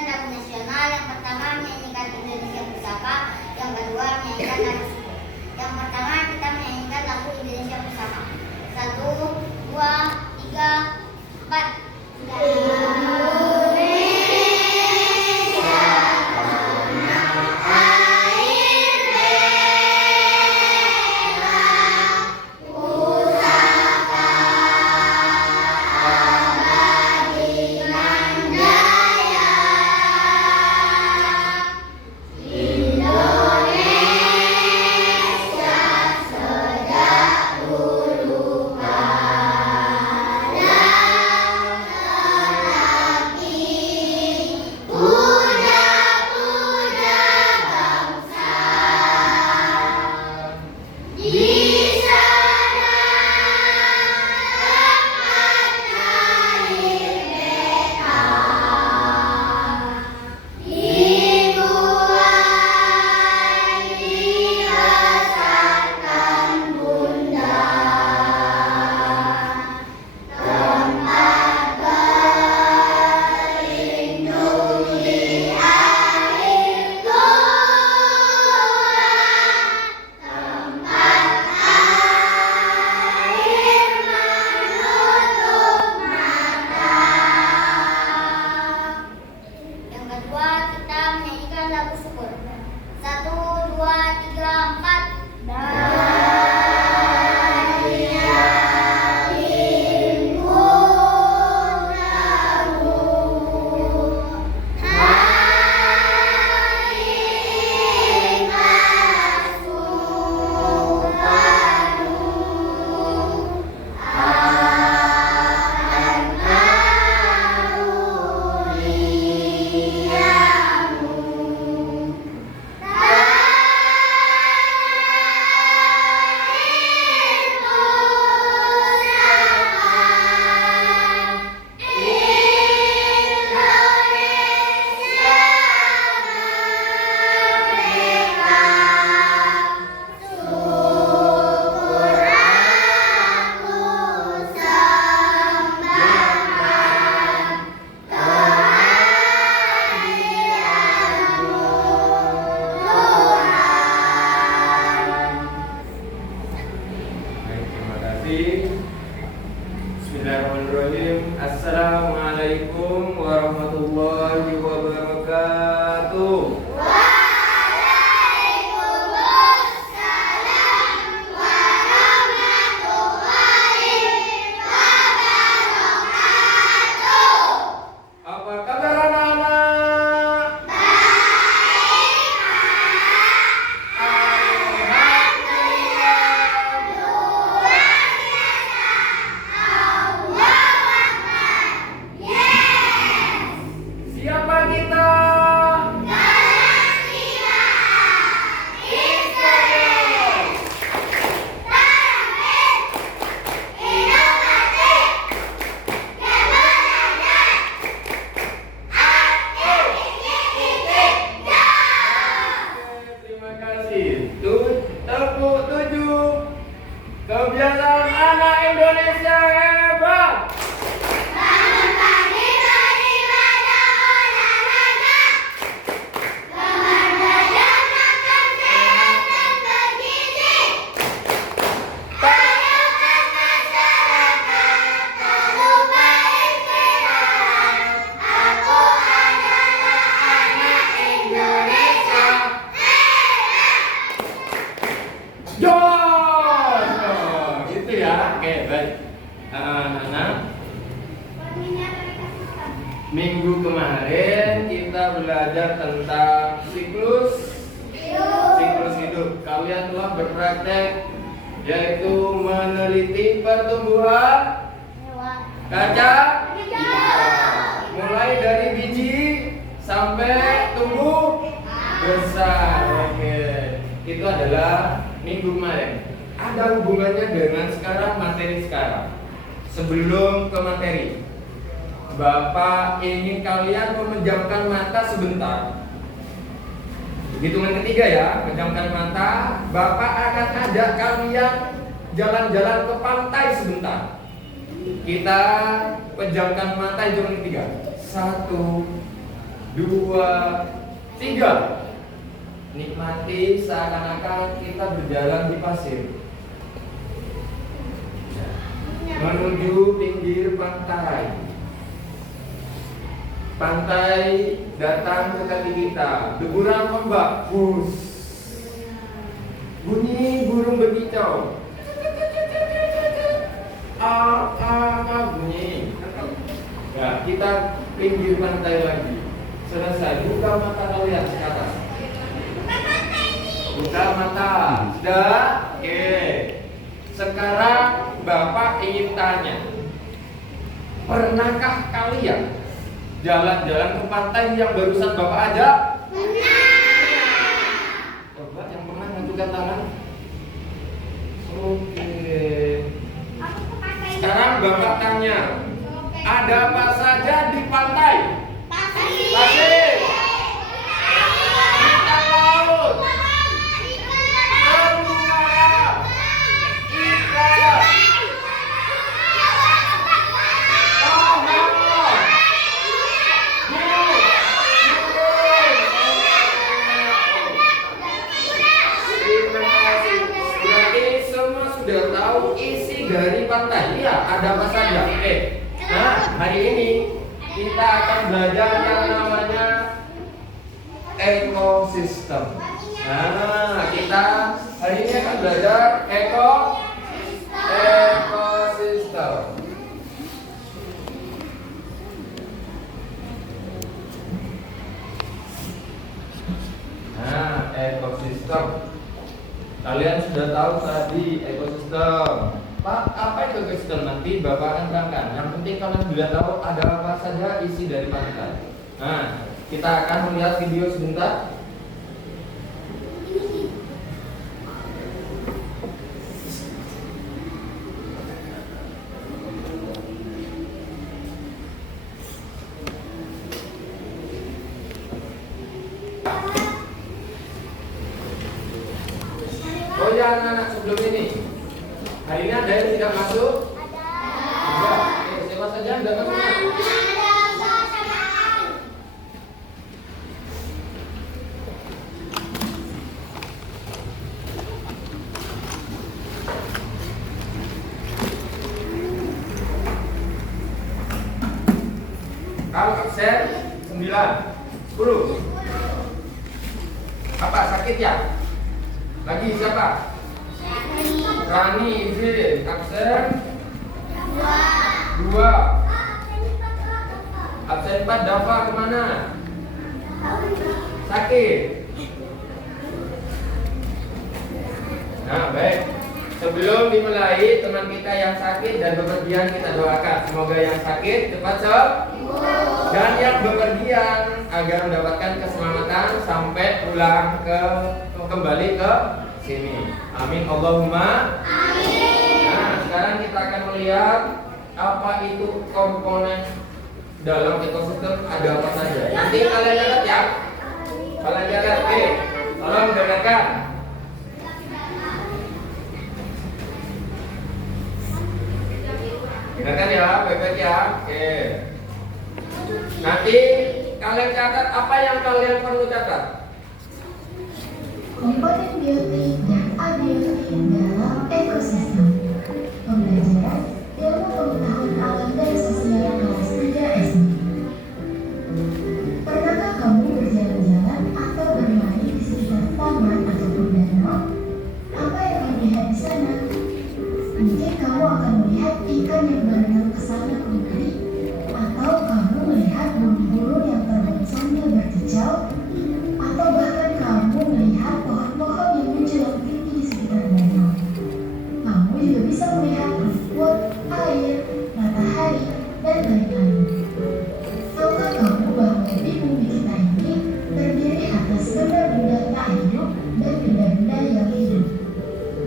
menyanyikan lagu nasional. Yang pertama menyanyikan Indonesia Pusaka, yang kedua menyanyikan lagu syukur. Yang pertama kita menyanyikan lagu Indonesia Pusaka. 1, 2, 3, 4. Bismillahirrahmanirrahim. Assalamualaikum warahmatullahi wabarakatuh. Waalaikumsalam warahmatullahi wabarakatuh. Apa kabar anak-anak? Baik, alhamdulillah. Luar biasa. Allahu Akbar. Yes. Siapa kita? Galaxia Institute. Terakhir, inovatif, keberadaan, aktif. Terima kasih. Tepuk tujuh. Kebiasaan anak Indonesia hebat. Bangun pagi beribadah olahraga, olahraga makan sehat dan bergizi. Ayolah masyarakat, tak lupa istirahat. Aku adalah anak Indonesia. Jos! Oh, gitu ya. Oke, baik. Anak-anak, minggu kemarin kita belajar tentang siklus hidup. Kalian telah berpraktek yaitu meneliti pertumbuhan kacang mulai dari biji sampai tumbuh besar. Oke, itu adalah minggu kemarin. Ada hubungannya dengan sekarang, materi sekarang. Sebelum ke materi, Bapak ingin kalian memejamkan mata sebentar. Hitungan ketiga ya, pejamkan mata. Bapak akan ajak kalian jalan-jalan ke pantai sebentar. Kita pejamkan mata, hitungan ketiga. 1, 2, 3. Nikmati seakan-akan kita berjalan di pasir menuju pinggir pantai. Pantai datang ke kaki kita. Deburan ombak, bus. Bunyi burung berkicau. Bunyi. Ya, kita pinggir pantai lagi. Selesai. Buka mata kalian sekarang. Buka mata. Sudah? Oke. Sekarang Bapak ingin tanya, pernahkah kalian jalan-jalan ke pantai yang barusan Bapak ajak? Coba yang pernah ngajukan tangan. Oke. Sekarang Bapak tanya, ada apa saja di pantai? Pasir. Ikan laut. Terumbu karang. Ikan. Sudah tahu isi dari pantai. Iya, ada apa saja? Nah, hari ini kita akan belajar yang namanya ekosistem. Nah, kita hari ini akan belajar ekosistem. Nah, ekosistem. Kalian sudah tahu tadi ekosistem. Pak, apa itu ekosistem? Nanti Bapak akan terangkan. Yang penting kalian sudah tahu ada apa saja isi dari pantai. Nah, kita akan melihat video sebentar. Oh ya anak-anak, sebelum ini hari ini ada yang tidak masuk? Ada. Oke, siapa saja yang tidak masuk? Kalau absen 9, 10. Apa sakit ya? Lagi siapa? Rani izin. Absen 2. Absen 4 Dava kemana? Sakit. Nah, baik. Sebelum dimulai, teman kita yang sakit dan bepergian kita doakan. Semoga yang sakit cepat sembuh dan yang bepergian agar mendapatkan keselamatan sampai pulang kembali ke sini. Amin Allahumma. Amin. Nah, sekarang kita akan melihat apa itu komponen dalam ekosistem, ada apa saja. Nanti kalian catat ya. Kalian catat, oke. Tolong dengarkan. Dengarkan ya, baik-baik ya. Oke. Nanti kalian catat apa yang kalian perlu catat. Komponen biotik dan abiotik dalam ekosistem. Pembelajaran ilmu pengetahuan alam dan sosial kelas 3 SD. Pernahkah kamu berjalan-jalan atau bermain di sekitar taman ataupun danau? Apa yang kamu lihat di sana? Mungkin kamu akan melihat ikan yang berenang ke sana kemari, atau kamu melihat burung-burung yang terbang sambil berkicau, atau bahkan kamu melihat pohon-pohon yang menjulang tinggi di sekitar danau. Kamu juga bisa melihat rumput, air, matahari, dan lain-lain. Tahukah kamu bahwa di bumi kita ini terdiri atas benda-benda tak hidup dan benda-benda yang hidup?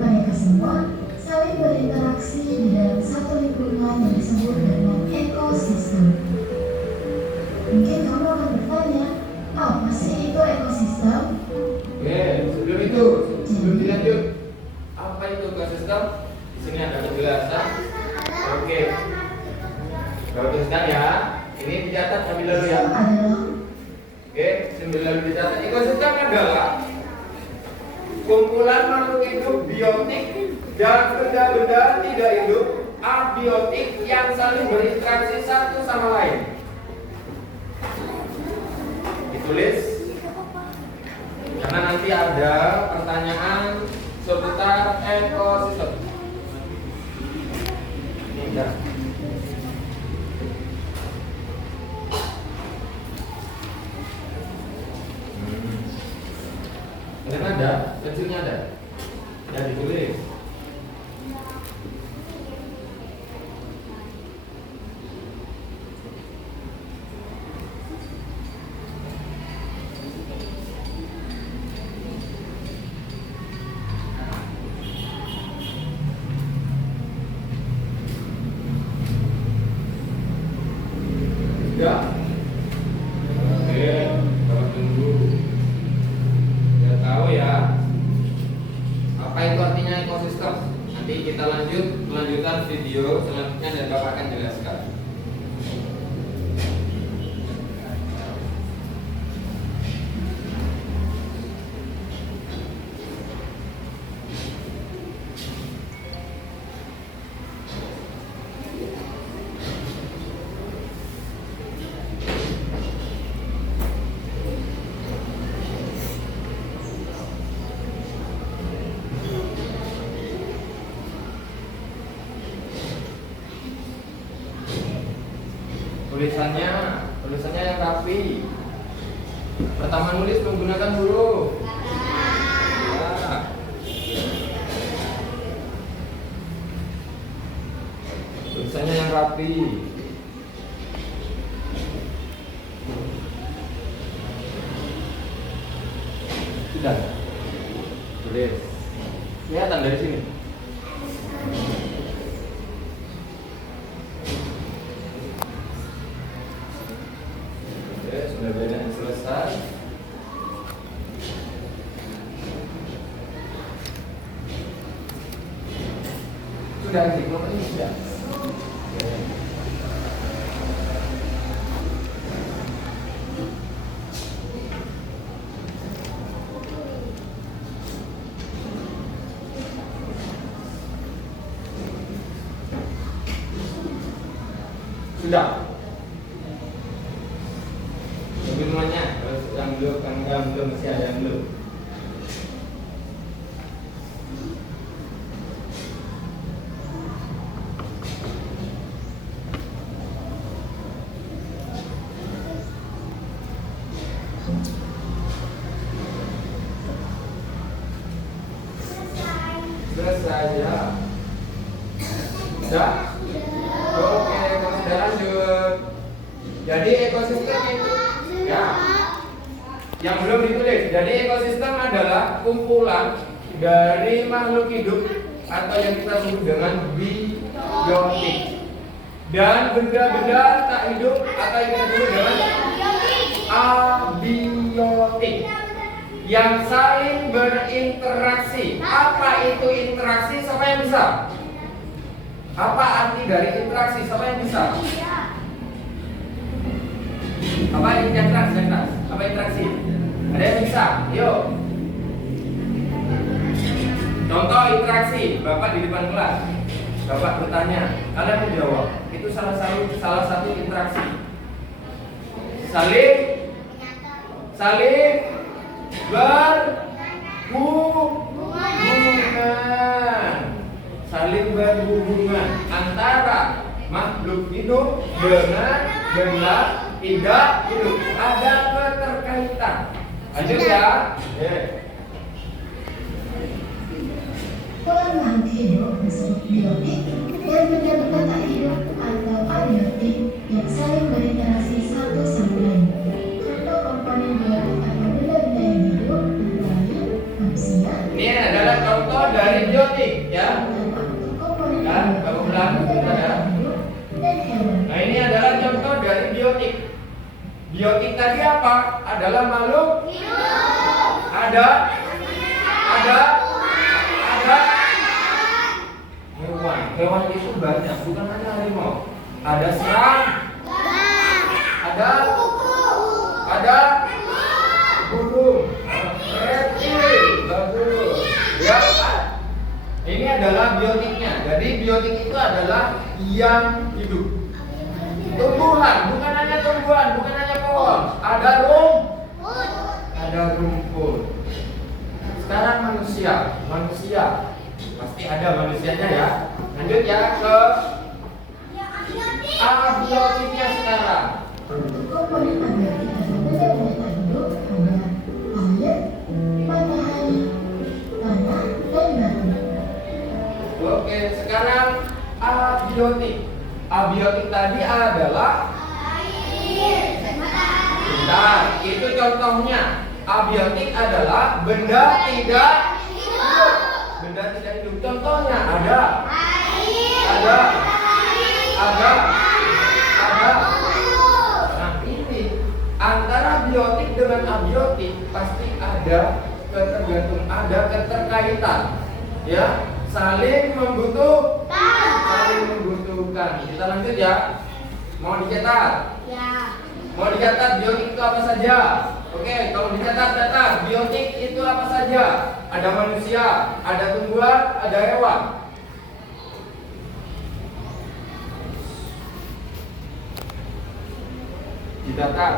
Mereka semua saling berinteraksi di dalam satu lingkungan yang disebut dengan ekosistem. Mungkin kamu akan bertanya, apa sih itu ekosistem? Oke, sebelum dilanjut, apa itu ekosistem? Di sini ada penjelasan. Oke, bagus kan ya? Ini dicatat sambil dulu ya. Adalah Oke, sambil dicatat. Ekosistem adalah kumpulan makhluk hidup biotik dan benda-benda tidak hidup abiotik yang saling berinteraksi satu sama lain. Ditulis karena nanti ada pertanyaan seputar ekosistem. Ini udah. Kalian ada? Pensilnya ada? Ya ditulis. Ya. Oke, kita tunggu. Biar tahu ya. Apa itu artinya ekosistem? Nanti kita lanjutkan video selanjutnya dan Bapak akan jelaskan. Tulisannya yang rapi. Pertama nulis menggunakan huruf. Ya. Tulisannya yang rapi. Sudah. Tulis. Kelihatan dari sini. Sudah banyak selesai. Sudah diploma ini sudah. Sudah. Semuanya, terus yang belum masih ada yang belum. Selesai ya. Sudah? Oke, kalau sudah lanjut. Jadi ekosistem itu ya. Yang belum ditulis. Jadi ekosistem adalah kumpulan dari makhluk hidup atau yang kita sebut dengan biotik dan benda-benda tak hidup atau yang kita sebut dengan abiotik yang saling berinteraksi. Apa itu interaksi? Siapa yang bisa? Apa arti dari interaksi? Siapa yang bisa? Apa interaksi? Apa interaksi? Ada yang bisa? Yuk. Contoh interaksi, Bapak di depan kelas. Bapak bertanya, kalian menjawab. Itu salah satu interaksi. Saling berhubungan. Saling berhubungan antara makhluk hidup dengan benda tidak hidup. Ada keterkaitan. Lanjut ya. Pola makhluk hidup disebut biotik dan benda-benda tak hidup atau abiotik yang saling berinteraksi satu sama lain. Contoh komponen biotik atau benda-benda yang hidup antara lain manusia. Ini adalah contoh dari biotik ya. Dan kebetulan ada. Dan hewan. Nah ini adalah contoh dari biotik. Biotik tadi apa? Adalah makhluk hidup. Ada hewan itu banyak, bukan hanya harimau. Ada serang, ada abiotiknya. Jadi biotik itu adalah yang hidup. Tumbuhan, bukan hanya tumbuhan, bukan hanya pohon. Ada rumput. Sekarang manusia pasti ada manusianya ya. Lanjut ya ke abiotiknya sekarang. Untuk komponen abiotik atau benda-benda hidup ada air, matahari, tanah, dan batu. Oke, sekarang abiotik. Abiotik tadi adalah bentar, itu contohnya. Abiotik adalah benda tidak hidup. Benda tidak hidup. Contohnya ada. Nah ini antara biotik dengan abiotik pasti ada keterkaitan, ya, saling membutuhkan. Kita lanjut ya. Mau dicatat? Mau dicatat biotik itu apa saja? Oke, kalau dicatat biotik itu apa saja? Ada manusia, ada tumbuhan, ada hewan. Dicatat.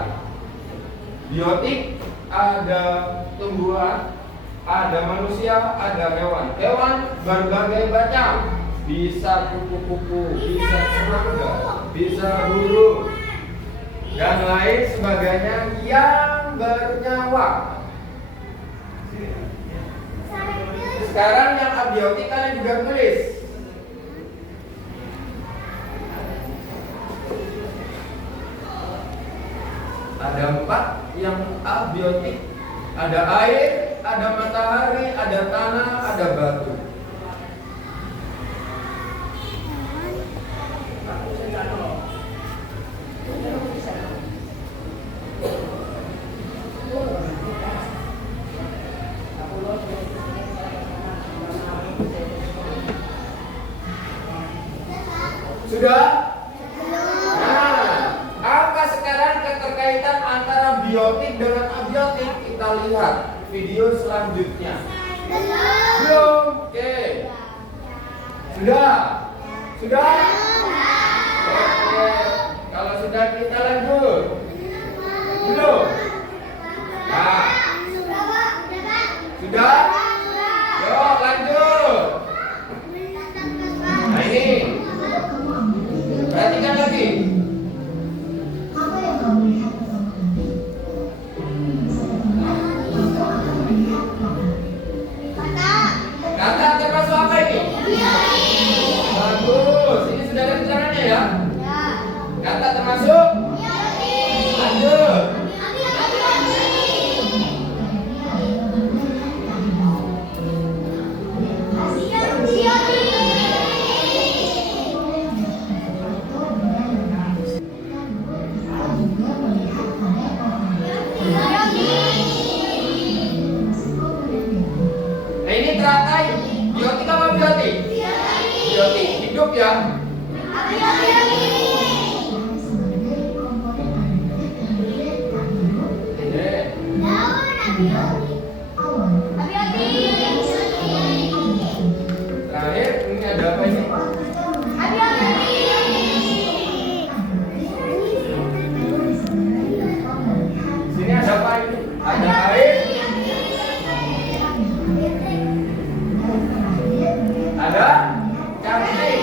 Biotik ada tumbuhan, ada manusia, ada hewan. Hewan berbagai macam. Bisa kupu-kupu, bisa serangga, bisa burung, dan lain sebagainya yang bernyawa. Sekarang yang abiotik kalian juga tulis. Ada 4 yang abiotik. Ada air, ada matahari, ada tanah, ada batu. Sudah? Nah, apa sekarang keterkaitan antara biotik dengan abiotik? Kita lihat video selanjutnya. Belum? Oke. Sudah? Sudah? Oke. Kalau sudah kita lanjut. Belum? Nah. Sudah? Yuk lanjut. Nah ini. Perhatikan lagi. Apa yang kamu lihat pertama kali? Bisa terlihat atau akan melihat apa? Kata termasuk apa ini? Bagus. Ini sudah ada caranya ya. Kata termasuk? Lanjut. Nah ini teratai. Biotik apa biotik? Biotik. Hidup ya. Terakhir ini ada apa ini? Sini ada apa ini? Ada air. Ada cantik.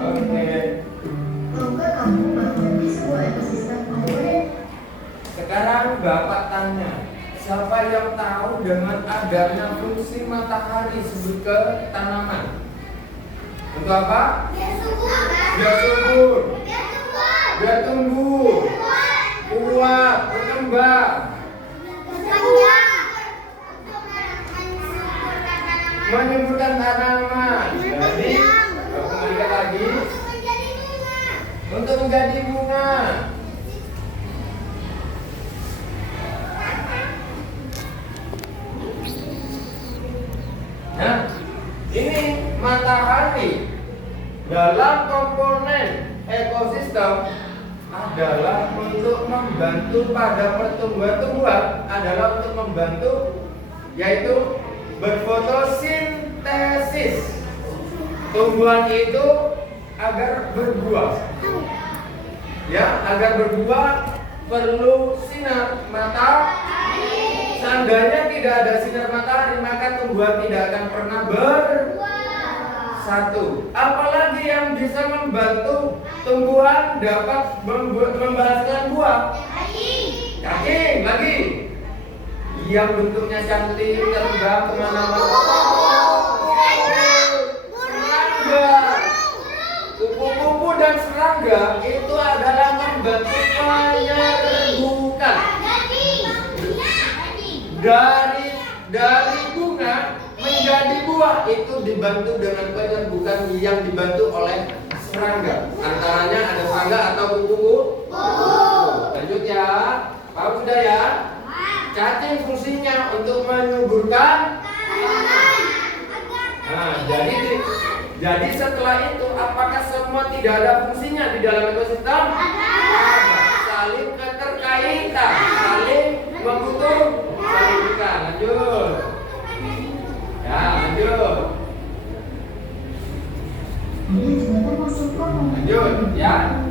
Oke. Tahukah kamu bahwa di sebuah ekosistem komponen Sekarang Bapak tanya, siapa yang tahu dengan adanya fungsi matahari sebut ke tanaman? Untuk apa? Biar subur, biar tumbuh, kuat, berkembang, menyuburkan tanaman. Jadi, kembalikan lagi untuk menjadi bunga. Nah, ini matahari dalam komponen ekosistem adalah untuk membantu pada pertumbuhan tumbuhan, adalah untuk membantu yaitu berfotosintesis. tumbuhan itu agar berbuah. Ya, agar berbuah perlu sinar matahari. Seandainya tidak ada sinar matahari, maka tumbuhan tidak akan pernah bersatu. Apalagi yang bisa membantu tumbuhan dapat menghasilkan buah? Cacing lagi. Yang bentuknya cantik, terbang kemana-mana. Serangga. Kupu-kupu dan serangga itu adalah membantu penyerbukan. Dari bunga menjadi buah itu dibantu dengan penyerbukan yang dibantu oleh serangga. Antaranya ada serangga atau kupu-kupu. Lanjut ya, paham sudah ya? Cacing fungsinya untuk menyuburkan. Nah, jadi setelah itu apakah semua tidak ada fungsinya di dalam ekosistem? Ada. Saling keterkaitan, saling membutuhkan. Lanjut. Ya, lanjut. Ini juga termasuk komponen. Lanjut, ya.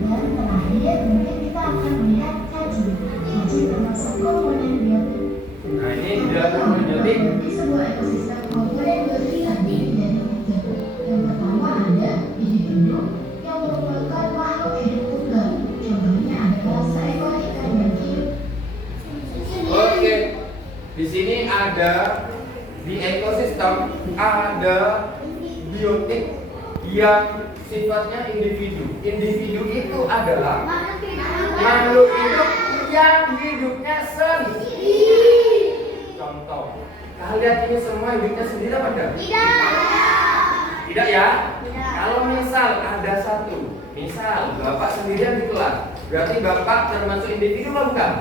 Dan terakhir mungkin kita akan melihat cacing. Cacing termasuk komponen biotik. Nah, ini dia komponen biotik. Di sebuah ekosistem komponen biotik terdiri dari tiga. Yang pertama ada individu yang merupakan makhluk hidup tunggal. Contohnya adalah seekor ikan yang hidup. Oke. Di sini ada di ekosistem ada biotik yang sifatnya individu. Individu itu adalah makhluk hidup yang hidupnya sendiri. Contoh, kalian ini semua hidupnya sendiri apa enggak? Tidak ya? Kalau misal ada satu, misal bapak sendirian di kelas, berarti bapak termasuk individu atau bukan?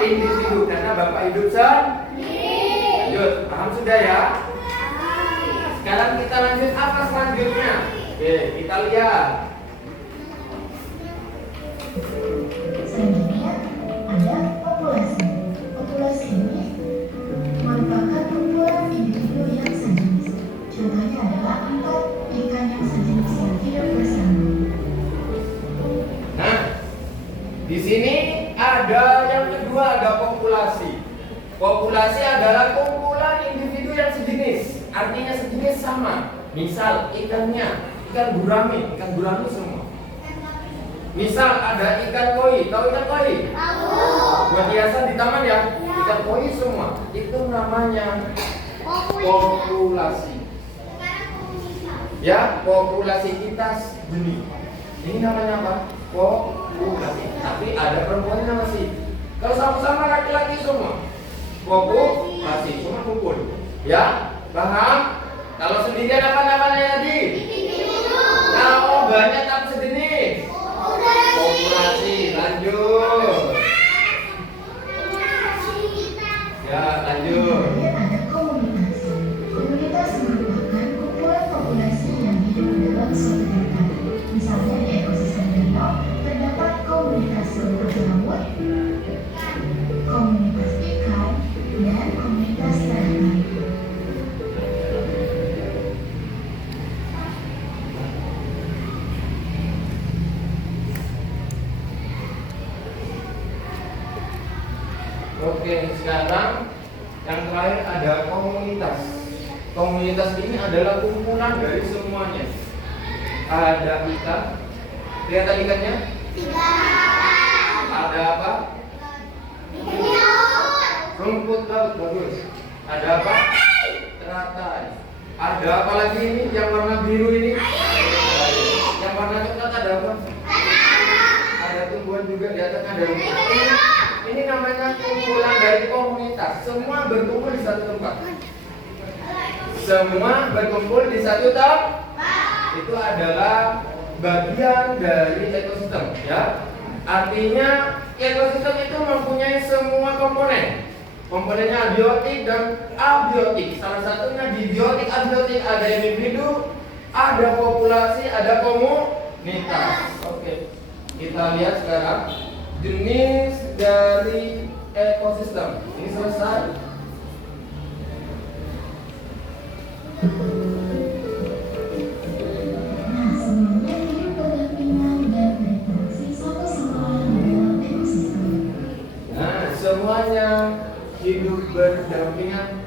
Individu karena bapak hidup sendiri. Lanjut, paham sudah ya? Sekarang kita lanjut apa selanjutnya? Oke, kita lihat. Selanjutnya ada populasi. Populasi ini merupakan kumpulan individu yang sejenis. Contohnya adalah 4 ikan yang sejenis yang hidup bersama. Nah, di sini ada yang kedua, ada populasi. Populasi adalah kumpulan individu yang sejenis, artinya sejenis sama. Misal ikannya, ikan gurami semua. Misal ada ikan koi, tahu ikan koi? Buat hiasan di taman ya, ikan koi semua. Itu namanya populasi. Ya, populasi kita jenis. Ini namanya apa? Populasi. Tapi ada perempuannya masih. Kalau sama-sama laki-laki semua, populasi cuma kumpul. Ya, paham? Kalau sendirian apa namanya tadi? Kalau banyak tapi sejenis. Populasi. Lanjut. Ya, lanjut. Kemudian ada komunitas. Komunitas merupakan kumpulan populasi yang hidup dalam suatu tempat. Misalnya di ekosistem danau terdapat komunitas rumput laut, komunitas ikan, dan komunitas tanaman. Oke, sekarang yang terakhir ada komunitas. Komunitas ini adalah kumpulan dari semuanya. Ada ikan, kelihatan ikannya? Ada apa? Rumput laut, bagus. Ada apa? Teratai. Ada apa lagi ini? Yang warna biru ini? Yang warna coklat ada apa? Ada tumbuhan juga di atasnya ada rumput. Ini namanya kumpulan dari komunitas. Semua berkumpul di satu tempat. Semua berkumpul di satu tempat. Itu adalah bagian dari ekosistem, ya. Artinya ekosistem itu mempunyai semua komponen. Komponennya abiotik dan abiotik. Salah satunya di biotik abiotik ada individu, ada populasi, ada komunitas. Oke. Kita lihat sekarang jenis dari ekosistem. Ini selesai. berdampingan,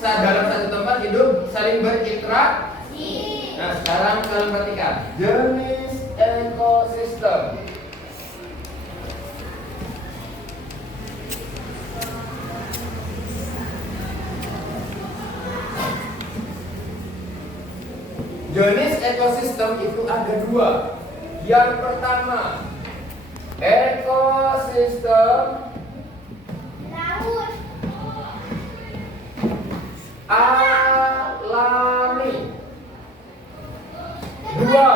dalam satu tempat hidup saling berinteraksi. Nah, sekarang kalian perhatikan jenis ekosistem. Jenis ekosistem itu ada dua. Yang pertama, ekosistem Laut. alami. Dua,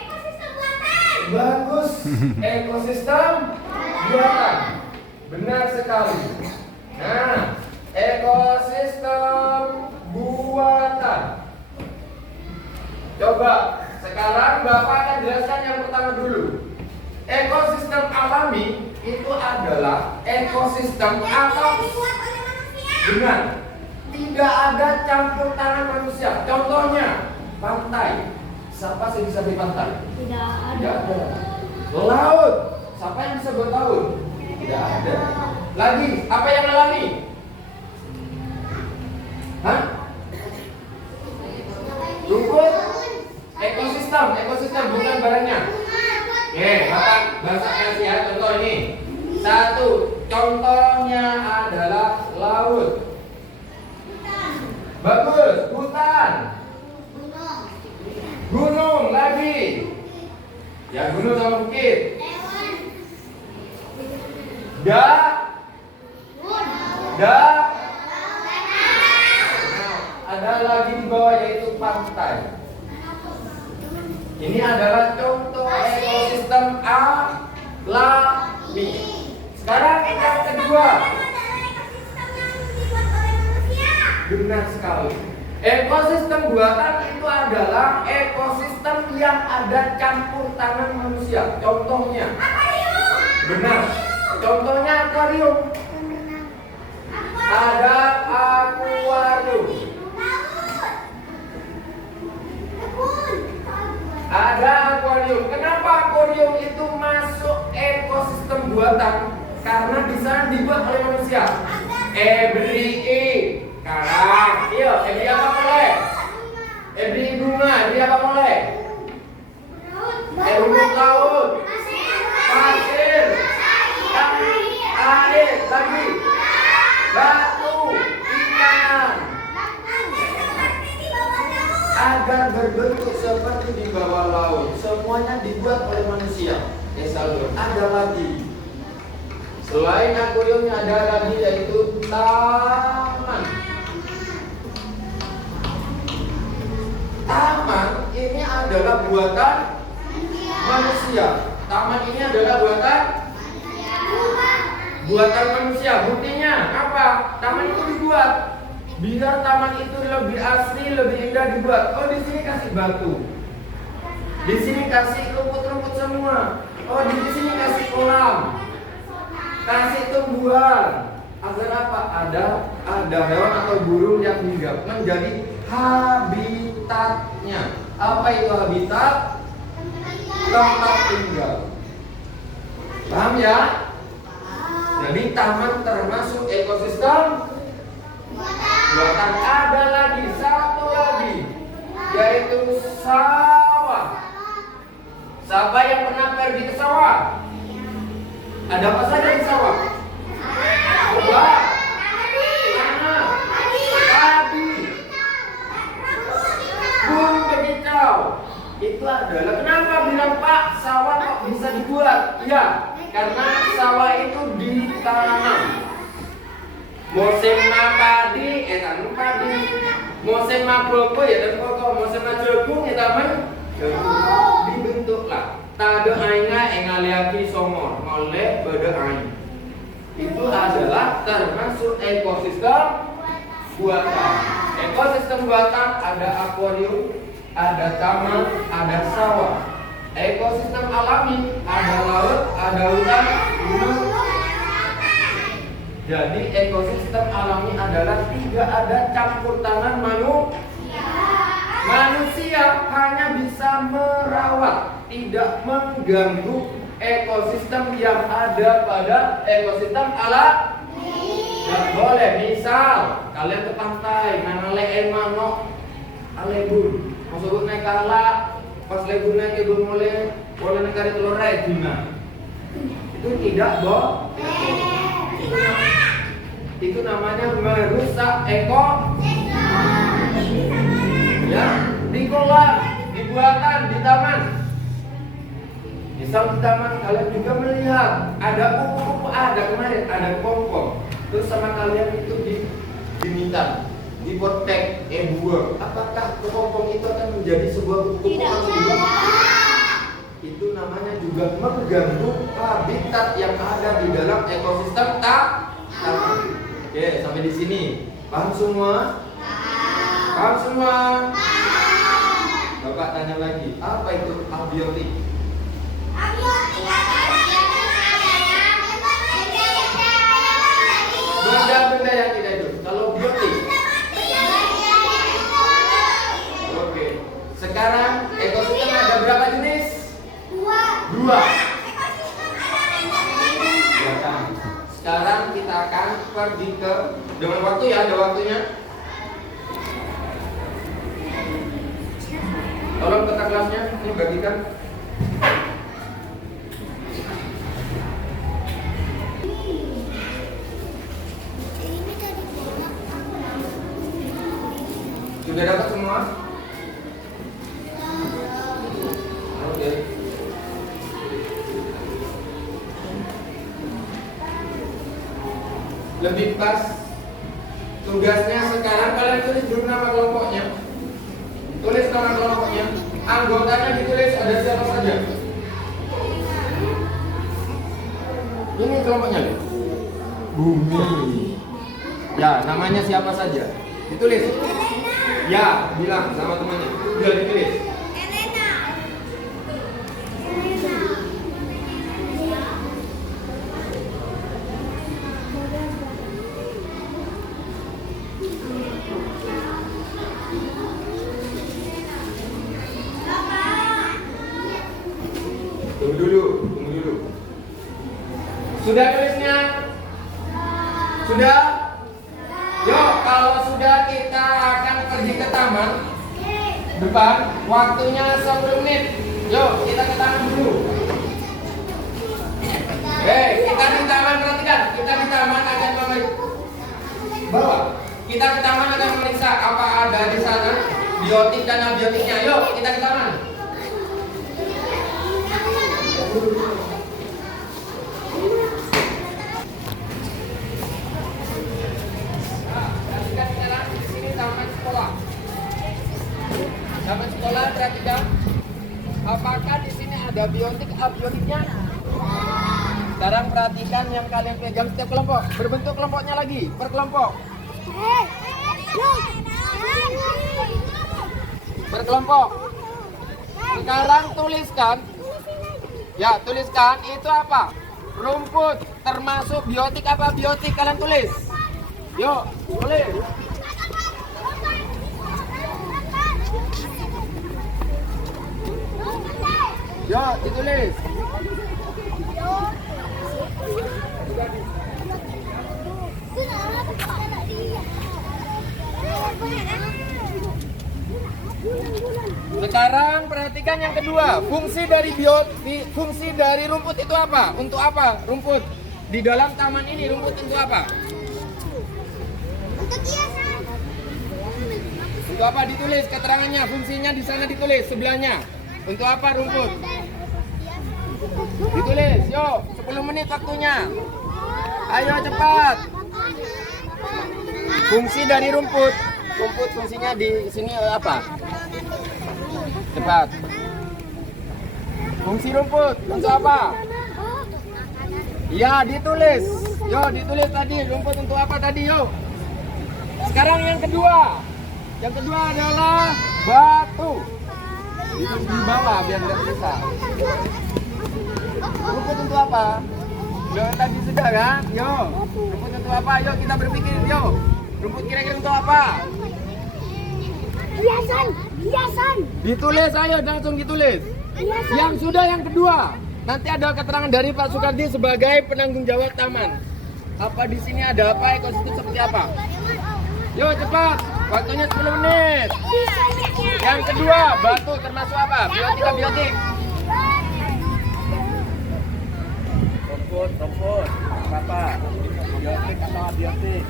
Ekosistem buatan. bagus, ekosistem buatan. Benar sekali. Nah, ekosistem buatan. Coba, sekarang Bapak akan jelaskan yang pertama dulu. Ekosistem alami itu adalah ekosistem atau Dibuat oleh manusia. benar, tidak ada campur tangan manusia. Contohnya, pantai. Siapa sih bisa di pantai? Tidak Tidak ada. Laut. Siapa yang bisa buat laut? Tidak ada. Lagi, apa yang alami? Hah? Rumput? Ekosistem bukan barangnya. Oke, Bapak bahasa kasih ya contoh ini. Satu, contohnya adalah laut. Bagus, hutan. Gunung lagi. Ya, gunung sama bukit. Ada lagi di bawah yaitu pantai. Ini adalah contoh ekosistem alami. Sekarang yang kedua. Benar sekali. Ekosistem buatan itu adalah ekosistem yang ada campur tangan manusia. Contohnya. Benar. Contohnya akuarium. Ada akuarium. Ada akuarium. Kenapa akuarium itu masuk ekosistem buatan? Karena di sana dibuat oleh manusia. Karang. Iya, apa boleh? Bunga, apa boleh? Rumput laut. Pasir. Air, lagi. Batu, ikan. Agar berbentuk seperti di bawah laut. Semuanya dibuat oleh manusia. Ada lagi. Selain akuariumnya ada lagi yaitu taman. Taman ini adalah buatan manusia. Taman ini adalah buatan manusia. Buktinya apa? Taman itu dibuat. Biar taman itu lebih asri, lebih indah dibuat. Oh, di sini kasih batu. Di sini kasih rumput-rumput semua. Oh, di sini kasih kolam. Kasih tumbuhan. Agar apa? Ada hewan atau burung yang hinggap menjadi habitatnya. Apa itu habitat? Tempat tinggal. Paham ya? Jadi taman termasuk ekosistem buatan. Ada lagi satu lagi yaitu sawah. Siapa yang pernah pergi ke sawah? Ada apa saja di sawah? Buah, tanah, padi, burung bekicau. Itu adalah kenapa bilang Pak sawah kok bisa dibuat? Ya, karena sawah itu ditanam. Musim padi, tanam padi. Musim koko ya dan koko. Musim jagung ya taman jagung. Dibentuklah. Tade aingna engaliaki somor oleh beda aing. Itu adalah termasuk ekosistem buatan. Ekosistem buatan ada akuarium, ada taman, ada sawah. Ekosistem alami ada laut, ada hutan, gunung. Jadi ekosistem alami adalah tidak ada campur tangan manusia. Manusia hanya bisa merawat, tidak mengganggu ekosistem yang ada pada ekosistem alami. Nggak boleh. Misal kalian ke pantai, mana le mano, alebun, masuk naik kala, pas lebun naik ibu boleh naik kari telur gimana? Itu tidak itu namanya merusak ya, lingkungan, dibuatan di taman. Misal di taman kalian juga melihat ada kupu-kupu, ada kemarin ada kepompong, terus sama kalian itu diminta dipotek buah. Apakah kepompong itu akan menjadi sebuah kupu-kupu atau tidak? Itu namanya juga mengganggu habitat yang ada di dalam ekosistem taman. Oke, sampai di sini paham semua? Paham semua? Bapak tanya lagi, apa itu abiotik? Benda-benda yang tidak hidup. Kalau biotik? Oke. Sekarang ekosistem ada berapa jenis? Dua. Ya kan? Sekarang kita akan pergi ke dengan waktu ya, ada waktunya. Tolong peta kelasnya, ini bagikan. Sudah dapat semua? Oke. Lebih pas tugasnya sekarang kalian tulis dulu nama kelompoknya. Tulis nama kelompoknya. Anggotanya ditulis ada siapa saja. Ini kelompoknya loh. Bumi. Ya, namanya siapa saja. Ditulis. Ya, bilang sama temannya. Biar ditulis. Tunggu dulu. Sudah tulisnya? Sudah? Yuk, kalau sudah kita akan pergi ke taman depan. Waktunya 10 menit. Yuk, kita ke taman dulu. Kita di taman, perhatikan. Kita di taman akan bawa. Kita ke taman akan memeriksa apa ada di sana biotik dan abiotiknya. Yuk, kita ke taman. Taman sekolah, perhatikan. Apakah di sini ada biotik, abiotiknya? Sekarang perhatikan yang kalian pegang setiap kelompok. Berbentuk kelompoknya lagi, per kelompok. Per kelompok. Sekarang tuliskan. Ya, tuliskan itu apa? Rumput, termasuk biotik apa biotik? Kalian tulis. Yuk, tulis. Yuk, ditulis. Sekarang perhatikan yang kedua. Fungsi dari rumput itu apa? Untuk apa? Rumput di dalam taman ini rumput untuk apa? Untuk hiasan. Untuk apa? Ditulis keterangannya. Fungsinya di sana ditulis sebelahnya. Untuk apa rumput? Ditulis. Yuk, 10 menit waktunya. Ayo cepat. Fungsi dari rumput. Rumput fungsinya di sini apa? Cepat. Fungsi rumput untuk apa? Ya, ditulis. Yo, ditulis tadi rumput untuk apa tadi, yo. Sekarang yang kedua. Yang kedua adalah batu. Ditulis di bawah biar tidak bisa. Rumput untuk apa? Yo, tadi sudah kan? Yo. Rumput untuk apa? Yo, kita berpikir, yo. Rumput kira-kira untuk apa? Hiasan. Ditulis, ayo langsung ditulis. Yang sudah yang kedua. Nanti ada keterangan dari Pak Sukardi sebagai penanggung jawab taman. Apa di sini ada apa? Ekosistem seperti apa? Yuk cepat, waktunya 10 menit. Yang kedua, batu termasuk apa? Biotik, abiotik. Rumput, apa? Biotik atau abiotik?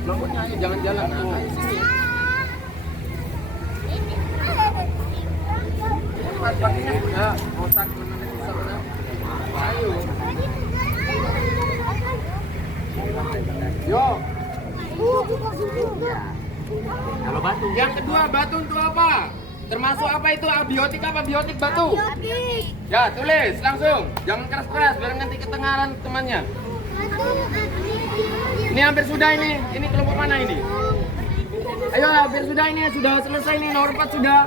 Kelompoknya ayo jangan jalan. Ayo sini. Cepat, pastinya sudah. Otak bisa benar. Ayo. Yo. Kalau batu. Yang kedua, batu untuk apa? Termasuk apa itu? Abiotik apa biotik batu? Ya, tulis langsung. Jangan keras-keras biar nanti ketengaran temannya. Ini hampir sudah ini. Ini kelompok mana ini? Ayo, hampir sudah ini. Sudah selesai ini. Nomor 4 sudah.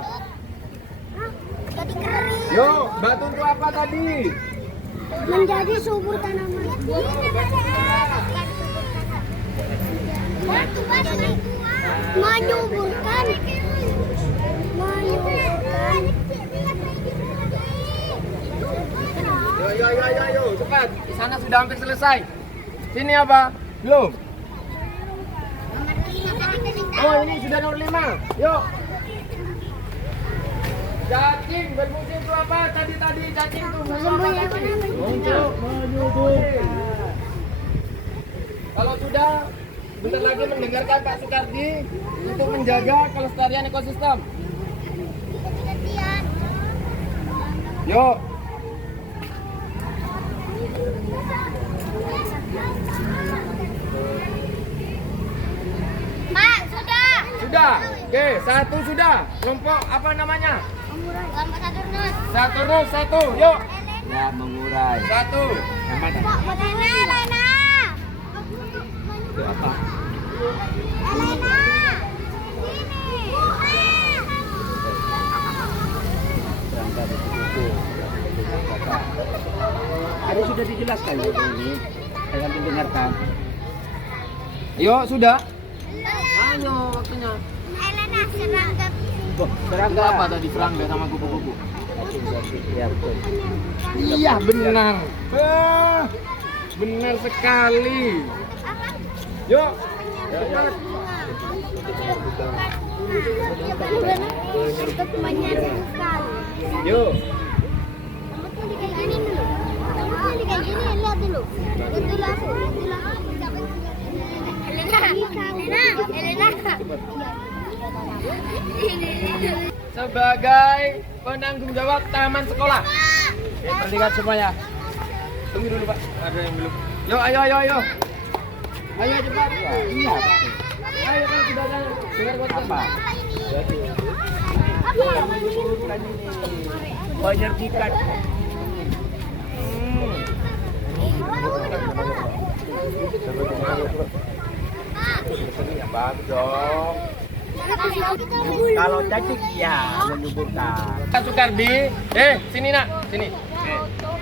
Yo, batu untuk apa tadi? Menjadi subur tanaman. Menyuburkan. Yo, cepat. Di sana sudah hampir selesai. Sini apa? Belum. Oh, ini sudah nomor 5. Yuk. Cacing berfungsi untuk apa? Tadi cacing itu untuk menyuburkan. Kalau sudah bentar lagi mendengarkan Pak Sukardi untuk menjaga kelestarian ekosistem. Yuk. Pak, sudah. Sudah. Oke, 1 sudah. Kelompok apa namanya? Kelompok Saturnus. Saturnus 1. Yuk. Ya, mengurai. 1. Yang mana? Elena. Itu apa? Elena. Berangkat dari buku. Ada sudah dijelaskan ini. Saya mendengarkan. Yuk, sudah. Ayo, waktunya. Elena serangga. Serangga apa tadi? Serangga sama kupu-kupu. Ya, betul. Iya, benar. Benar sekali. Yuk. Cepat. Untuk menyatukan. Yuk. Rambutnya kayak gini dulu. Rambutnya kayak gini, lihat dulu. Lihat dulu aku. Elena. Sebagai penanggung jawab taman sekolah. Perhatikan semuanya. Tunggu dulu, Pak. Ada yang belum. Yuk, ayo. Ayo cepat. Iya. Ayo kan sudah ada. Dengar podcast. Apa? Penyerbukan. Bagus dong. Kalau cacing ya menyuburkan. Pak Sukardi, sini nak, sini.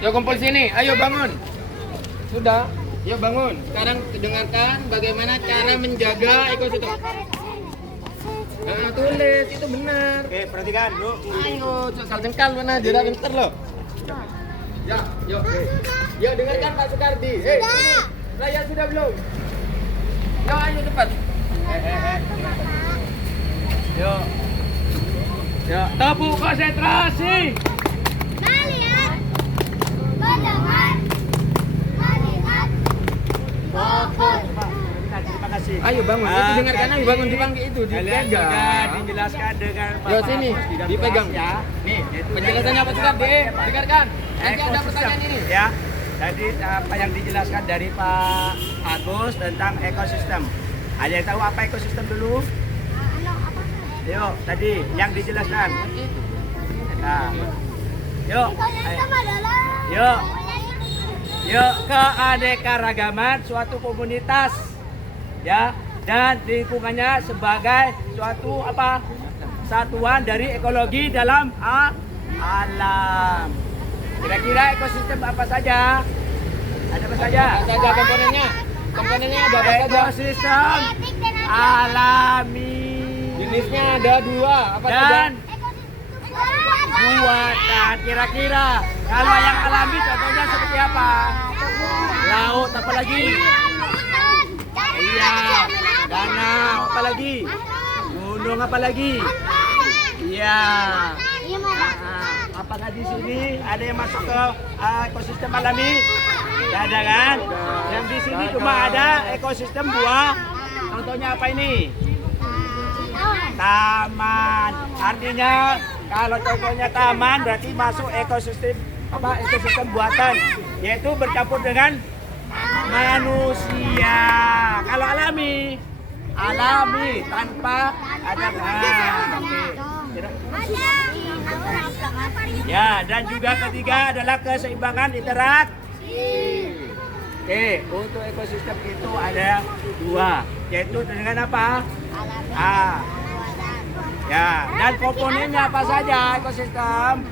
Yuk kumpul sini, ayo bangun. Sudah, yuk bangun. Sekarang dengarkan bagaimana cara menjaga ekosistem. Nah, tulis itu benar. Oke, perhatikan yuk. Ayo, jengkal mana jeda bentar loh. Ya, yuk. Yuk dengarkan Pak Sukardi. Sini. Saya sudah belum? Yuk, ayo cepat. Yuk. Ya, tabuk konsentrasi. Kalian mendengar, melihat, fokus. Terima kasih. Ayo bangun, itu dengarkan ayo bangun dipanggil itu Kalian sudah dipegang. dijelaskan dengan Yo sini, Tidak dipegang keras, ya. Nih, Itu penjelasannya Pak Sukardi, dengarkan. Nanti ada ekosistem, pertanyaan ini. ya. Jadi apa yang dijelaskan dari Pak Agus tentang ekosistem. Ada yang tahu apa ekosistem dulu? Yuk, tadi yang dijelaskan. Nah, yuk, yuk, yuk keanekaragaman suatu komunitas, ya, dan lingkungannya sebagai suatu apa? Satuan dari ekologi dalam alam. Kira-kira ekosistem apa saja? Ada apa saja? Apa saja komponennya? Komponennya ada apa saja? Ekosistem alami. Jenisnya ada 2, apa saja? Dan buatan. Kira-kira kalau yang alami contohnya seperti apa? Laut, apa lagi? Iya, danau, apa lagi? Gunung, apa lagi? Iya. Apakah di sini ada yang masuk ke ekosistem alami? Tidak ada kan? Yang di sini cuma ada ekosistem buah. Contohnya apa ini? Taman. Artinya kalau contohnya taman berarti masuk ekosistem ekosistem buatan, yaitu bercampur dengan manusia. Kalau alami tanpa ada ya, dan juga ketiga adalah keseimbangan interaksi. Oke, untuk ekosistem itu ada dua, yaitu dengan apa? Ya, dan komponennya apa saja ekosistem?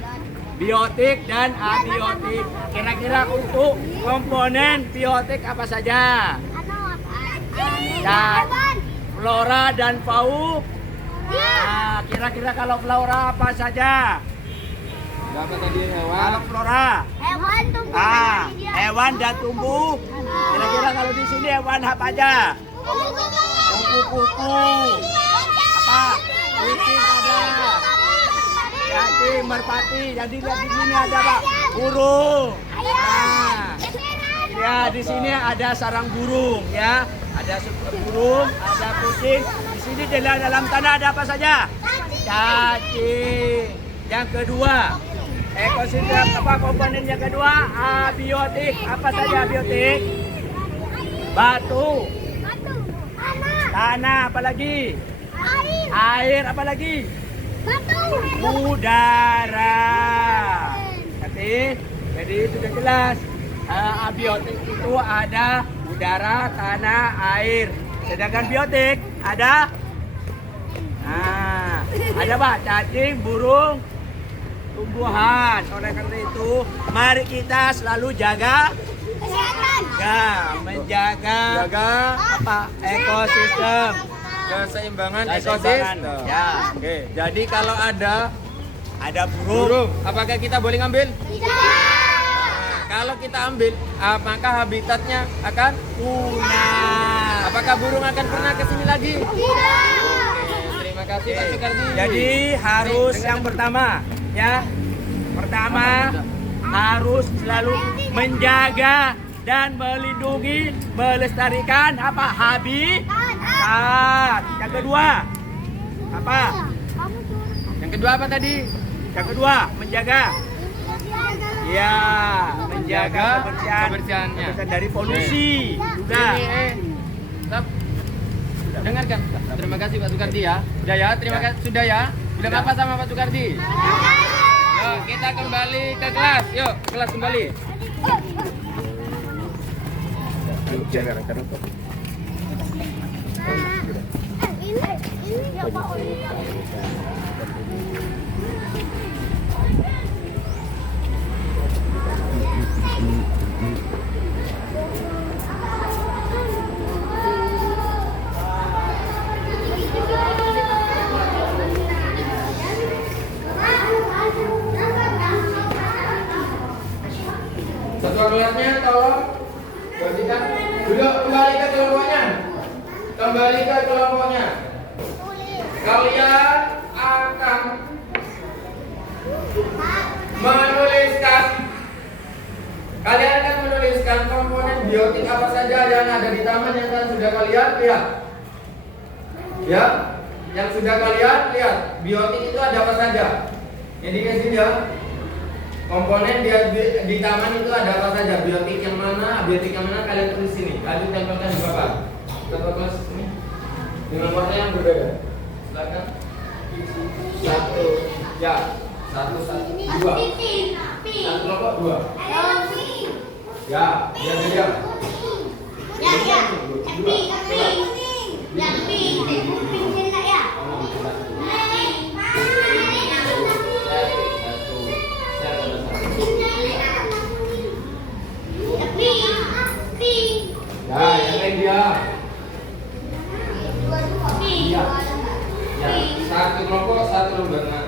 Biotik dan abiotik. Kira-kira untuk komponen biotik apa saja? Dan flora dan fauna. Nah, kira-kira kalau flora apa saja? Apa tadi hewan? Kalau flora, Hewan tumbuh. hewan dan tumbuh. Kira-kira kalau di sini hewan apa aja? Kupu-kupu. Apa? Kucing ada. Cacing, merpati. Jadi lihat di sini ada apa? Burung. Nah, ya di sini ada sarang burung ya. Ada burung, ada kucing. Di sini di dalam tanah ada apa saja? Cacing. Yang kedua, ekosistem apa komponen yang kedua? Abiotik. Apa saja abiotik? Batu, tanah, apa lagi? Air, apa lagi? Udara. Jadi sudah jelas. Abiotik itu ada udara, tanah, air. Sedangkan biotik ada ada apa? Cacing, burung, tumbuhan. Oleh karena itu, mari kita selalu jaga menjaga apa? Ekosistem. Keseimbangan Keseimbangan. ekosistem. Ya. Oke, jadi kalau ada burung. apakah kita boleh ngambil? Nah, kalau kita ambil, maka habitatnya akan Punah. Apakah burung akan pernah ke sini lagi? Oke, terima kasih Pak Sukardi. Jadi harus yang pertama, ya. Pertama harus selalu menjaga dan melindungi, melestarikan apa? Habitat. Yang kedua apa? Yang kedua apa tadi? Yang kedua menjaga. Ya, menjaga kebersihannya. kebersihan dari polusi. Sudah. Stop. Dengarkan. Terima kasih Pak Sukardi ya. Sudah ya, terima kasih. Sudah ya. Bilang apa sama Pak Sukardi? Yuk, kita kembali ke kelas. Yuk, kelas kembali. Satu kelasnya tolong bersihkan. Duduk kembali ke kelompoknya. Kembali ke kelompoknya. Kalian akan menuliskan komponen biotik apa saja yang ada di taman yang sudah kalian lihat. Ya, yang sudah kalian lihat. Biotik itu ada apa saja? Yang dikasih ya. Komponen di taman itu ada apa saja? Biotik yang mana? Abiotik yang mana? Kalian tulis sini. Lalu tempelkan di papan. Kita kelas ini dengan warna yang berbeda. Silakan. Satu, ya. Satu, dua. Satu kelompok dua. Ya, yang beda. Ya, yang lain dia. Ya. Ya, satu kelompok, satu lembaga.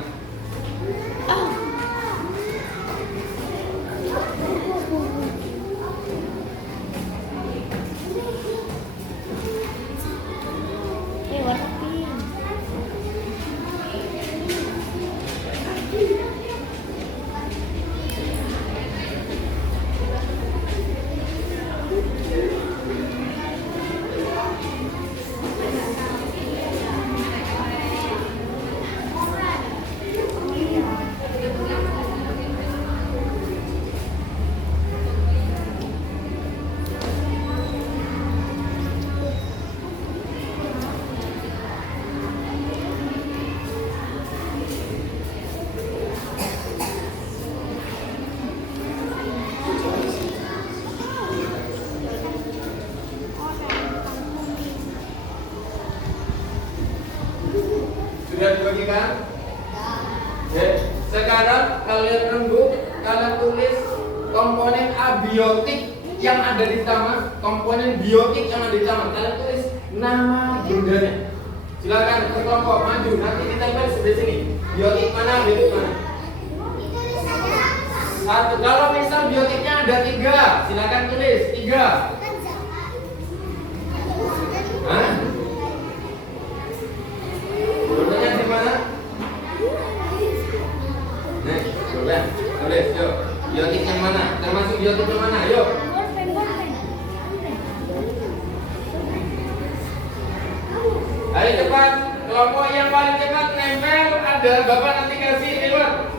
kan? Ya. Sekarang kalian rembuk, kalian tulis komponen abiotik yang ada di taman, komponen biotik yang ada di taman. Kalian tulis nama bundanya. Silakan berkelompok maju, nanti ditempel sebelah sini. Biotik mana, biotik mana? Satu. Kalau misal biotiknya ada 3, silakan tulis 3. Hah? Bundanya di mana? Nih, coba tulis, yuk. Biotik yang mana? Termasuk biotik yang mana? Yuk. Ayo cepat, kelompok yang paling cepat nempel ada Bapak nanti kasih lewat.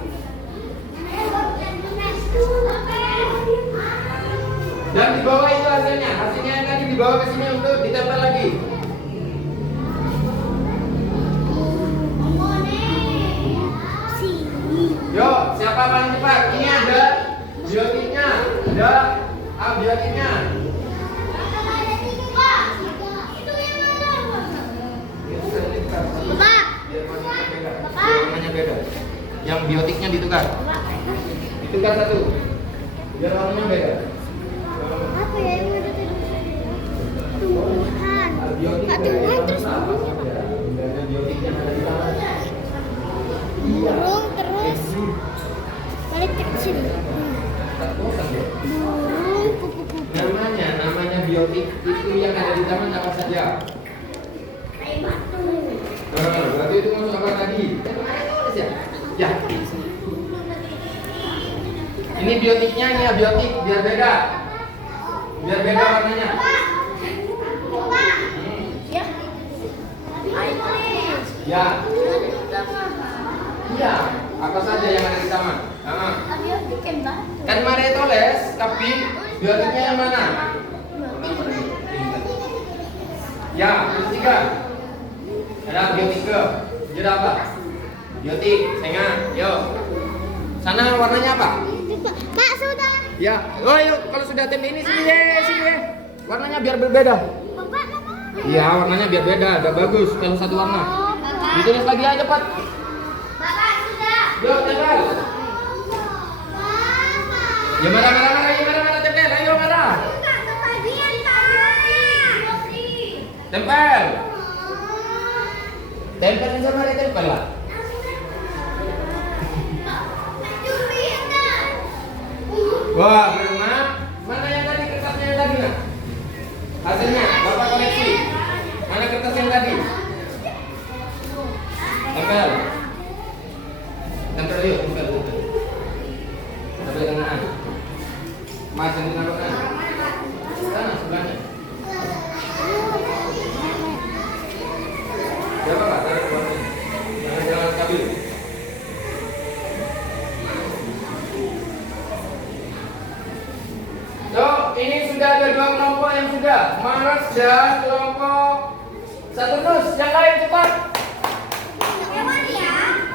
Dan di bawah itu hasilnya yang tadi dibawa ke sini untuk ditempel lagi. Yo, siapa paling cepat? Ini ada biotiknya, ada abiotiknya. Warnanya beda. Yang biotiknya ditukar. Ditukar satu. Biar warnanya beda. Apa ya yang ada tadi? Tumbuhan. Biotik Tumbuhan terus biotiknya ada di taman. burung terus paling kecil. Burung kupu-kupu. Namanya biotik itu yang ada di taman apa saja? Kayak batu. Berarti itu masuk apa tadi? Ya. Ya. Ini biotiknya, ini abiotik, biar beda. Biar beda warnanya. Ya. Ya. Iya. Apa saja yang ada di taman? Abiotik kan batu. Kan Maria tulis, tapi biotiknya yang mana? Ya, terus 3. Ada biotik ke? Jadi apa? Biotik, senga, yuk. Sana warnanya apa? Pak sudah. Ya, oh yuk, kalau sudah tim ini sini. Warnanya biar berbeda. Bapak nama. Iya, warnanya biar beda, udah bagus kalau satu warna. Ditulis lagi aja cepat. Bapak sudah. Yuk, tempel. Ya marah, tempel, ayo marah. Tempel. Tempel aja mari tempel lah. Wah, benar. Mana yang tadi kertasnya yang tadi nak? Hasilnya, Bapak koleksi. Mana kertas yang tadi? Tempel. Tempel yuk, tempel. Tempel tengah. Mas yang ditaruhkan. Sana sebelahnya. Siapa Pak? Tarik keluar. Jangan stabil. So, ini sudah ada 2 kelompok yang sudah. Mars dan kelompok Saturnus. Yang lain cepat.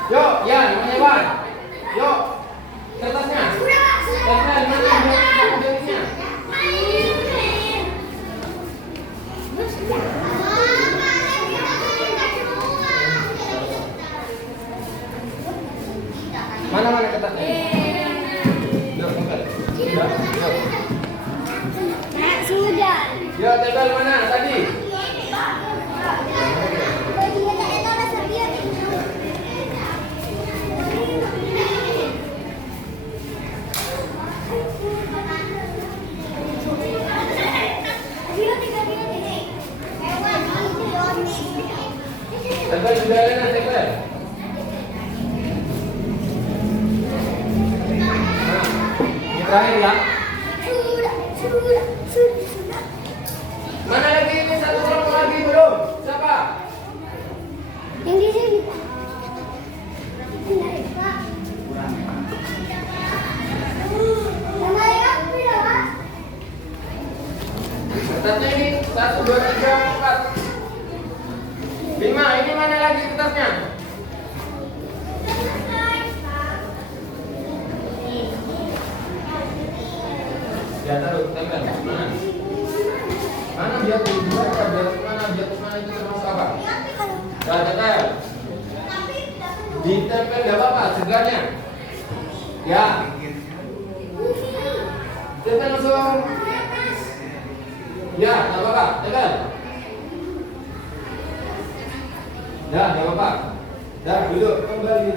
Yuk, ya, namanya Wan. Yuk, kertasnya. Tempel mana biotiknya? Mana kertasnya? Yuk, tempel. Sudah? Yuk. Sudah. Yuk, tempel mana tadi? Tempel sudah ada tempel. Nah, ini terakhir ya. Mana lagi ini satu kelompok lagi belum? Siapa? Yang di sini. Kertasnya ini 1, 2, 3, 4, 5. Ini mana lagi kertasnya? Ya taruh tempel. Mana? Mana biotik? Mana biotik mana itu termasuk apa? Sudah tempel. tidak apa-apa, sebelahnya. Ya. Kita langsung. Ya, tidak apa-apa, tekan. Ya, tidak apa-apa. Dah, duduk kembali.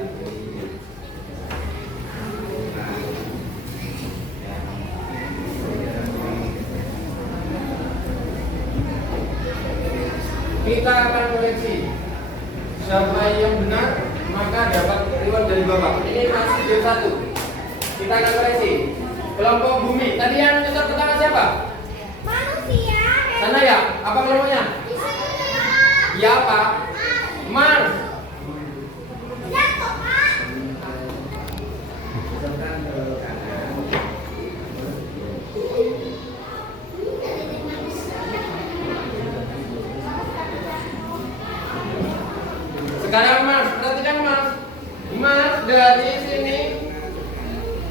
Kita akan koreksi. Siapa yang benar maka dapat reward dari Bapak. Ini masih game 1. Kita akan koreksi. Kelompok bumi. Tadi yang nyetor pertama siapa? Manusia. Sana ya? Apa kelompoknya? Ya apa? Mars. Jatuh, Pak. Sekarang Mars, perhatikan Mars. Mars dari sini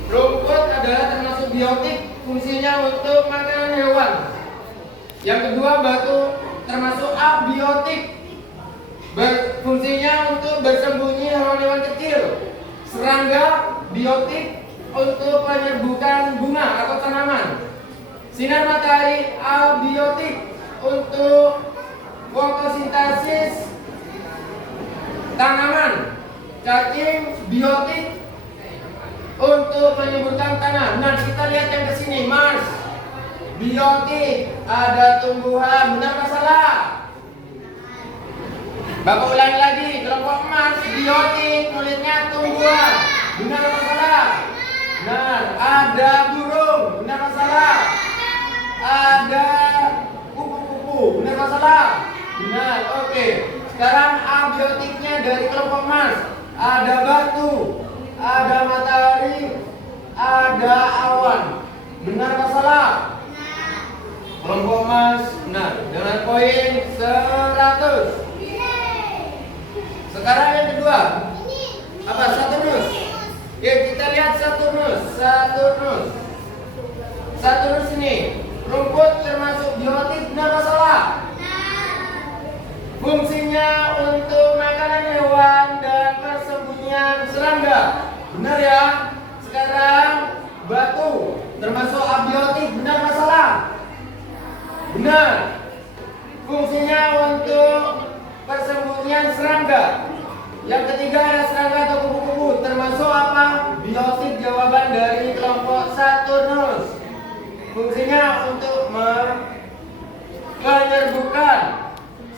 rumput adalah termasuk biotik, fungsinya untuk makanan hewan. Yang kedua batu termasuk abiotik, fungsinya untuk bersembunyi hewan-hewan kecil. Serangga biotik untuk penyerbukan bunga atau tanaman. Sinar matahari abiotik untuk fotosintesis tanaman. Cacing biotik untuk menyuburkan tanah. Nah, kita lihat yang ke sini, Mars. Biotik, ada tumbuhan, benar apa salah? Bapak ulangi lagi, kelompok Mars biotik, kulitnya tumbuhan. Benar apa salah? Benar. Ada burung, benar apa salah? Ada kupu-kupu, benar apa salah? Benar. Oke. Sekarang abiotiknya dari kelompok Mars. Ada batu, ada matahari, ada awan. Benar apa salah? Kelompok Mars benar dengan poin 100. Sekarang yang kedua. Apa? Saturnus. Ya, kita lihat Saturnus. Saturnus ini rumput termasuk biotik, benar apa salah? Fungsinya untuk makanan hewan dan persembunyian serangga. Benar ya? Sekarang batu termasuk abiotik, benar apa salah? Benar. Fungsinya untuk persembunyian serangga. Yang ketiga ada serangga atau kupu-kupu, termasuk apa? Biotik, jawaban dari kelompok Saturnus. Fungsinya untuk menyerbukan.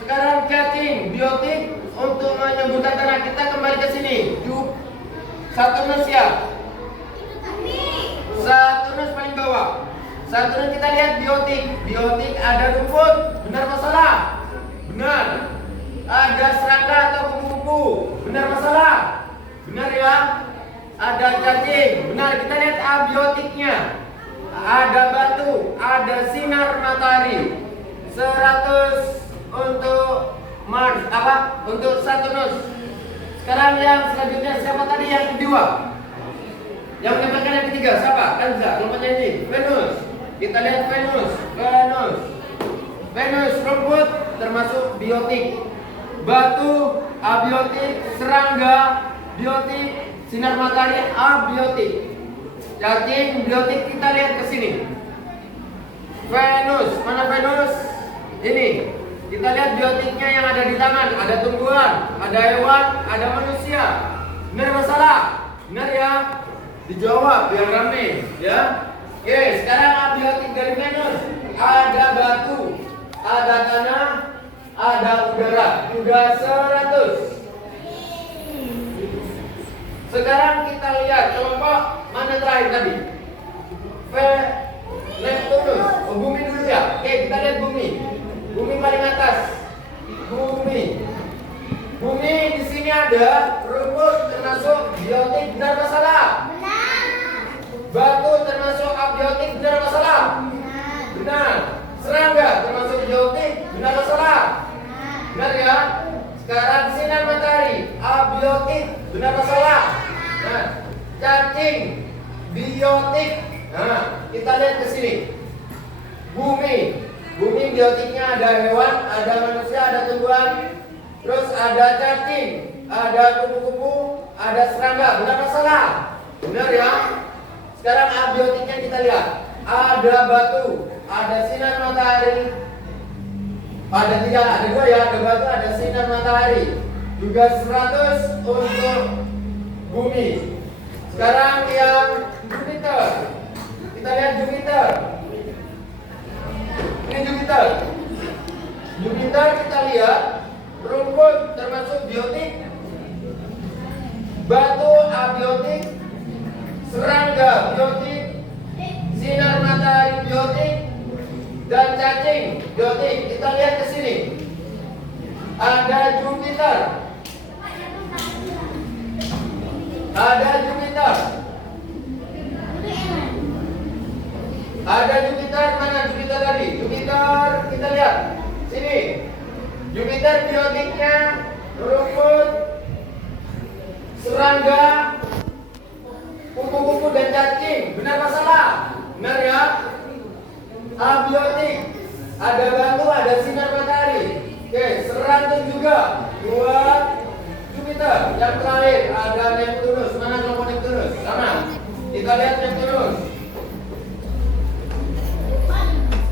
Sekarang cacing, biotik untuk menyembuhkan tanah. Kita kembali ke sini. Saturnus ya. Saturnus paling bawah. Saturnus kita lihat biotik. Biotik ada rumput. Benar apa salah? Benar. Ada serangga atau kupu-kupu. Benar apa salah? Benar ya. Ada cacing. Benar. Kita lihat abiotiknya. Ada batu. Ada sinar matahari. 100 untuk Mars, untuk Saturnus. Sekarang yang selanjutnya siapa tadi yang kedua? Yang mendapatkan yang ketiga siapa? Kanza, kelompoknya ini Venus. Kita lihat Venus rumput termasuk biotik. Batu abiotik, serangga biotik, sinar matahari abiotik. Cacing biotik. Kita lihat ke sini. Venus, mana Venus? Ini. Kita lihat biotiknya yang ada di tangan. Ada tumbuhan, ada hewan, ada manusia. Benar masalah? Benar ya? Dijawab biar rame ya. Oke, sekarang abiotik dari Venus. Ada batu, ada tanah, ada udara. Sudah 100. Sekarang kita lihat kelompok mana terakhir tadi? Neptunus. Oh, bumi dulu ya. Oke, kita lihat bumi. Bumi paling atas. Bumi di sini ada rumput termasuk biotik, benar apa salah? Benar. Batu termasuk abiotik, benar apa salah? Benar. Serangga termasuk biotik, benar apa salah? Benar ya. Sekarang sinar matahari abiotik, benar apa salah? Nah, cacing biotik. Nah, kita lihat ke sini. Bumi biotiknya ada hewan, ada manusia, ada tumbuhan, terus ada cacing, ada kupu-kupu, ada serangga. Benar atau salah? Benar ya. Sekarang abiotiknya kita lihat. Ada batu, ada sinar matahari. Ada tiga, ada dua ya. Ada batu, ada sinar matahari. Juga 100 untuk bumi. Sekarang yang Jupiter. Kita lihat Jupiter. Ini Jupiter. Jupiter kita lihat rumput termasuk biotik, batu abiotik, serangga biotik, sinar matahari biotik, dan cacing biotik. Kita lihat ke sini. Ada Jupiter. Ada Jupiter. Ada Jupiter, mana Jupiter tadi? Jupiter, kita lihat. Sini. Jupiter biotiknya rumput, serangga, kupu-kupu dan cacing. Benar apa salah? Benar ya? Abiotik. Ada batu, ada sinar matahari. Oke, 100 juga buat Jupiter. Yang terakhir ada Neptunus. Mana kelompok Neptunus? Sama. Kita lihat Neptunus.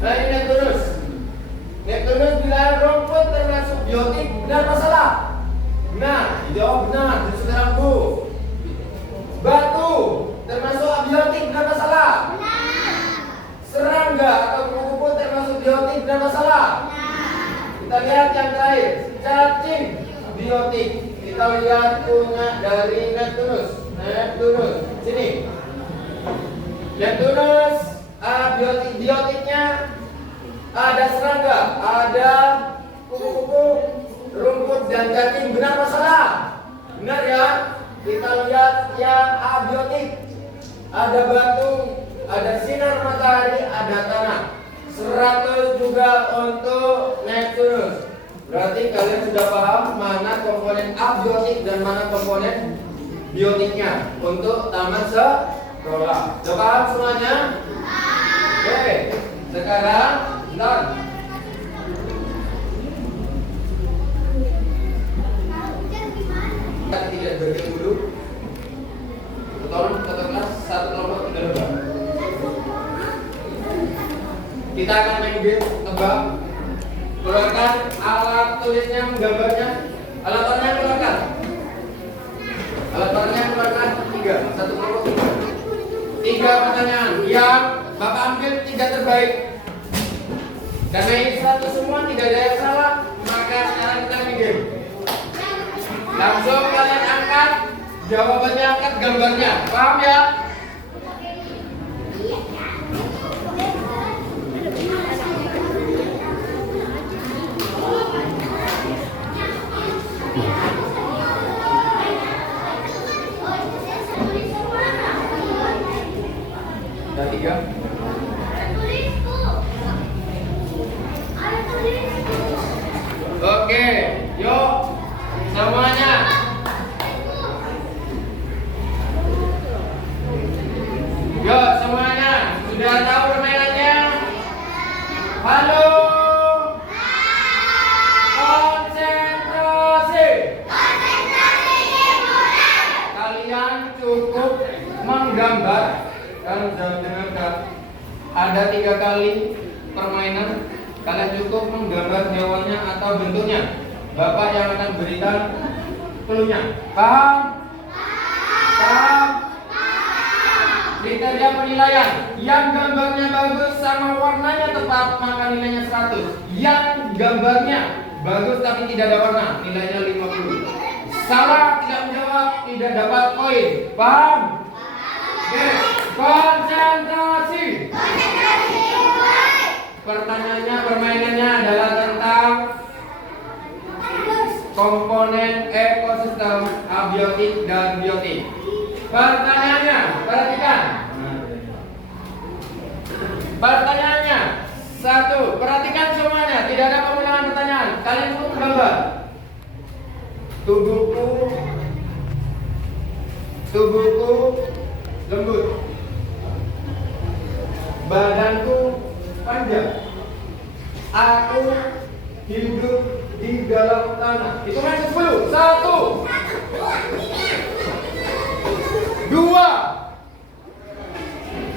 Nah ini Neptunus. Neptunus bilang rumput termasuk biotik. Benar apa salah? Benar. Dijawab benar. Sekarang Bu. Batu termasuk abiotik. Benar apa salah? Benar. Serangga atau kupu-kupu termasuk biotik. Benar apa salah? Kita lihat yang terakhir, cacing biotik. Kita lihat punya dari Neptunus. Neptunus, sini. Neptunus, biotiknya ada serangga, ada kupu-kupu, rumput dan cacing. Benar apa salah? Benar ya. Kita lihat yang abiotik. Ada batu, ada sinar matahari, ada tanah. 100 juga untuk Neptunus. Berarti kalian sudah paham mana komponen abiotik dan mana komponen biotiknya untuk taman sekolah. Sudah paham semuanya? Oke. Sekarang start. Kita tidak bergerak dulu. Tolong satu kelas, satu kelompok, 3 lembar. Kita akan main game tebak. Keluarkan alat tulisnya, menggambarnya. Alat warnanya keluarkan. Alat warnanya keluarkan 3. Satu kelompok 3. 3 pertanyaan yang Bapak ambil 3 terbaik. Karena ini 100 semua, tidak ada yang salah, maka sekarang kita main game. Langsung kalian angkat, jawabannya angkat, gambarnya. Paham ya? Ada 3. Oke, yuk semuanya. Yuk semuanya, sudah tahu permainannya? Halo. Konsentrasi. Kalian cukup menggambar. Kalian jangan dengarkan. Ada 3 kali permainan. Kalian cukup menggambar hewannya atau bentuknya. Bapak yang akan berikan cluenya. Paham? Paham? Kriteria penilaian. Yang gambarnya bagus sama warnanya tepat, maka nilainya 100. Yang gambarnya bagus tapi tidak ada warna, nilainya 50. Salah, tidak menjawab, tidak dapat poin. Paham? Oke, konsentrasi. Pertanyaannya, permainannya adalah tentang komponen ekosistem abiotik dan biotik. Pertanyaannya, perhatikan. Pertanyaannya, 1. Perhatikan semuanya, tidak ada pengulangan pertanyaan. Kalian pun gambar. Tubuhku lembut. Badanku panjang. Aku hidup di dalam tanah. Hitungan 10. 1,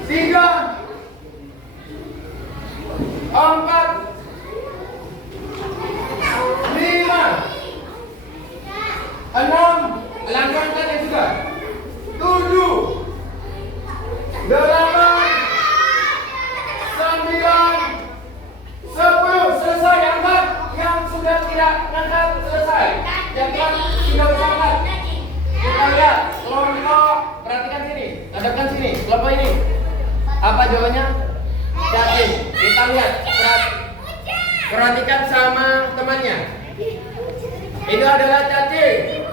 3, 4, 5, 6, langkahkan yang juga 7, 8, 9, 10. Selesai. Angkat yang sudah tidak angkat, selesai. Yang sudah bisa angkat, kita lihat kelompok. Perhatikan sini, hadapkan sini, kelompok ini. Apa jawabannya? Cacing. Kita lihat, perhatikan sama temannya. Itu adalah cacing.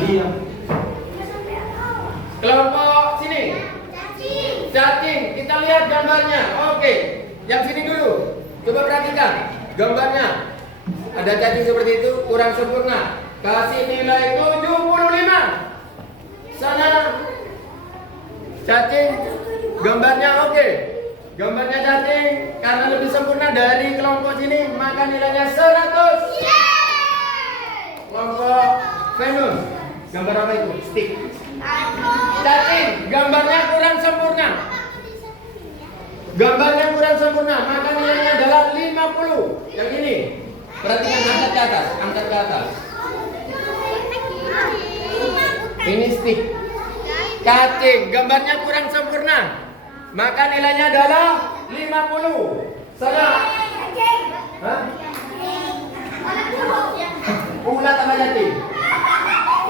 Iya. Kelompok sini. Cacing. Kita lihat gambarnya. Oke. Yang sini dulu. Coba perhatikan gambarnya. Ada cacing seperti itu, kurang sempurna. Kasih nilai 75. Sana. Cacing. Gambarnya oke. Gambarnya cacing karena lebih sempurna dari kelompok sini, maka nilainya 100. Kelompok Venus. Gambar apa itu? Stick. Cacing, gambarnya kurang sempurna. Gambarnya kurang sempurna, maka nilainya adalah 50. Yang ini, perhatikan, angkat ke atas, angkat ke atas. Ini stick. Cacing, gambarnya kurang sempurna, maka nilainya adalah 50. Sana. Hah? Ulat apa cacing?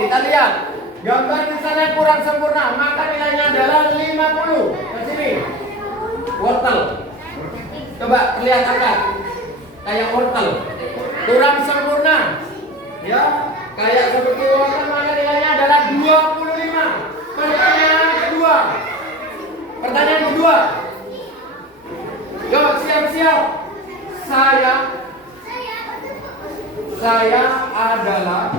Kita lihat. Gambar di sana kurang sempurna, maka nilainya adalah 50. Ke sini. Wortel. Coba lihat angkat. Kayak wortel. Kurang sempurna. Ya, kayak seperti wortel, maka nilainya adalah 25. Pertanyaan kedua. Pertanyaan kedua. Yo, siap-siap. Saya adalah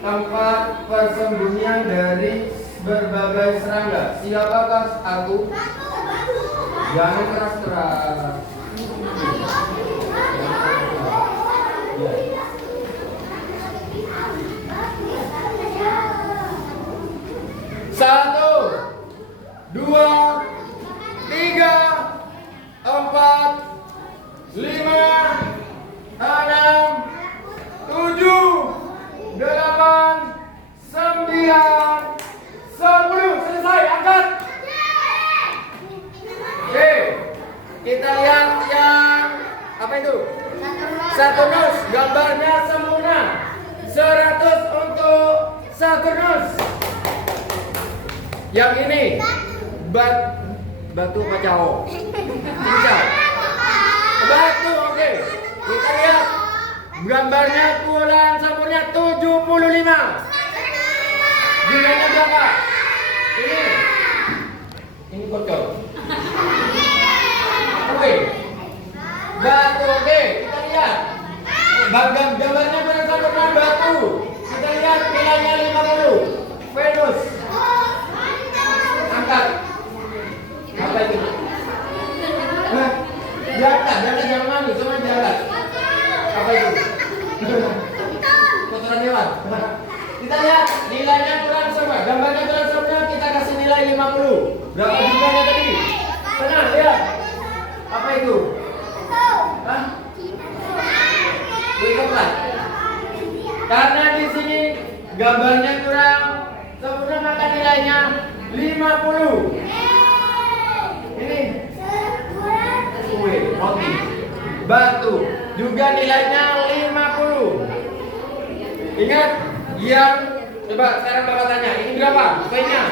tempat persembunyian dari berbagai serangga. Siapakah aku? Jangan keras-keras. Satu, 2, 3, 4, 5, 6, 7, 8, 9, 10. Selesai, angkat. Oke, kita lihat yang apa itu? Saturnus. Gambarnya sempurna. 100 untuk Saturnus. Yang ini batu kacau. Cincau. Batu, oke. Kita lihat gambarnya kurang sempurna, 75. Nilainya berapa? Ini bocor. Oke. Batu, oke. Kita lihat. Gambarnya kurang sempurna, batu. Kita lihat nilainya 50. Venus. Angkat. Apa itu? Hah? Diangkat, jangan malu, cuma diangkat. Apa itu? Kotoran hewan. Kita lihat nilainya kurang sama, gambarnya kurang sama, kita kasih nilai 50. Berapa jumlahnya tadi? Sana, lihat. Apa itu? Hah? Lihatlah. Karena di sini gambarnya kurang sempurna, maka nilainya 50. Ini kue, roti, batu, juga nilainya 50. Ingat, yang coba sekarang Bapak tanya, ini berapa? Kuenya?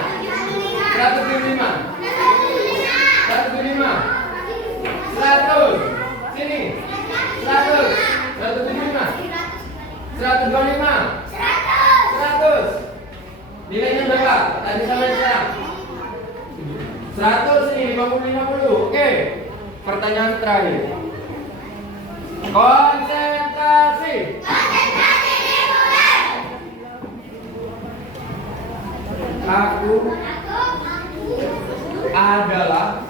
125. 125. 100. Sini. 100. 175. 125. 100. Nilainya berapa? Tadi sampai sekarang. 100 ini 50. Oke. Pertanyaan terakhir. Konsentrasi. Aku adalah.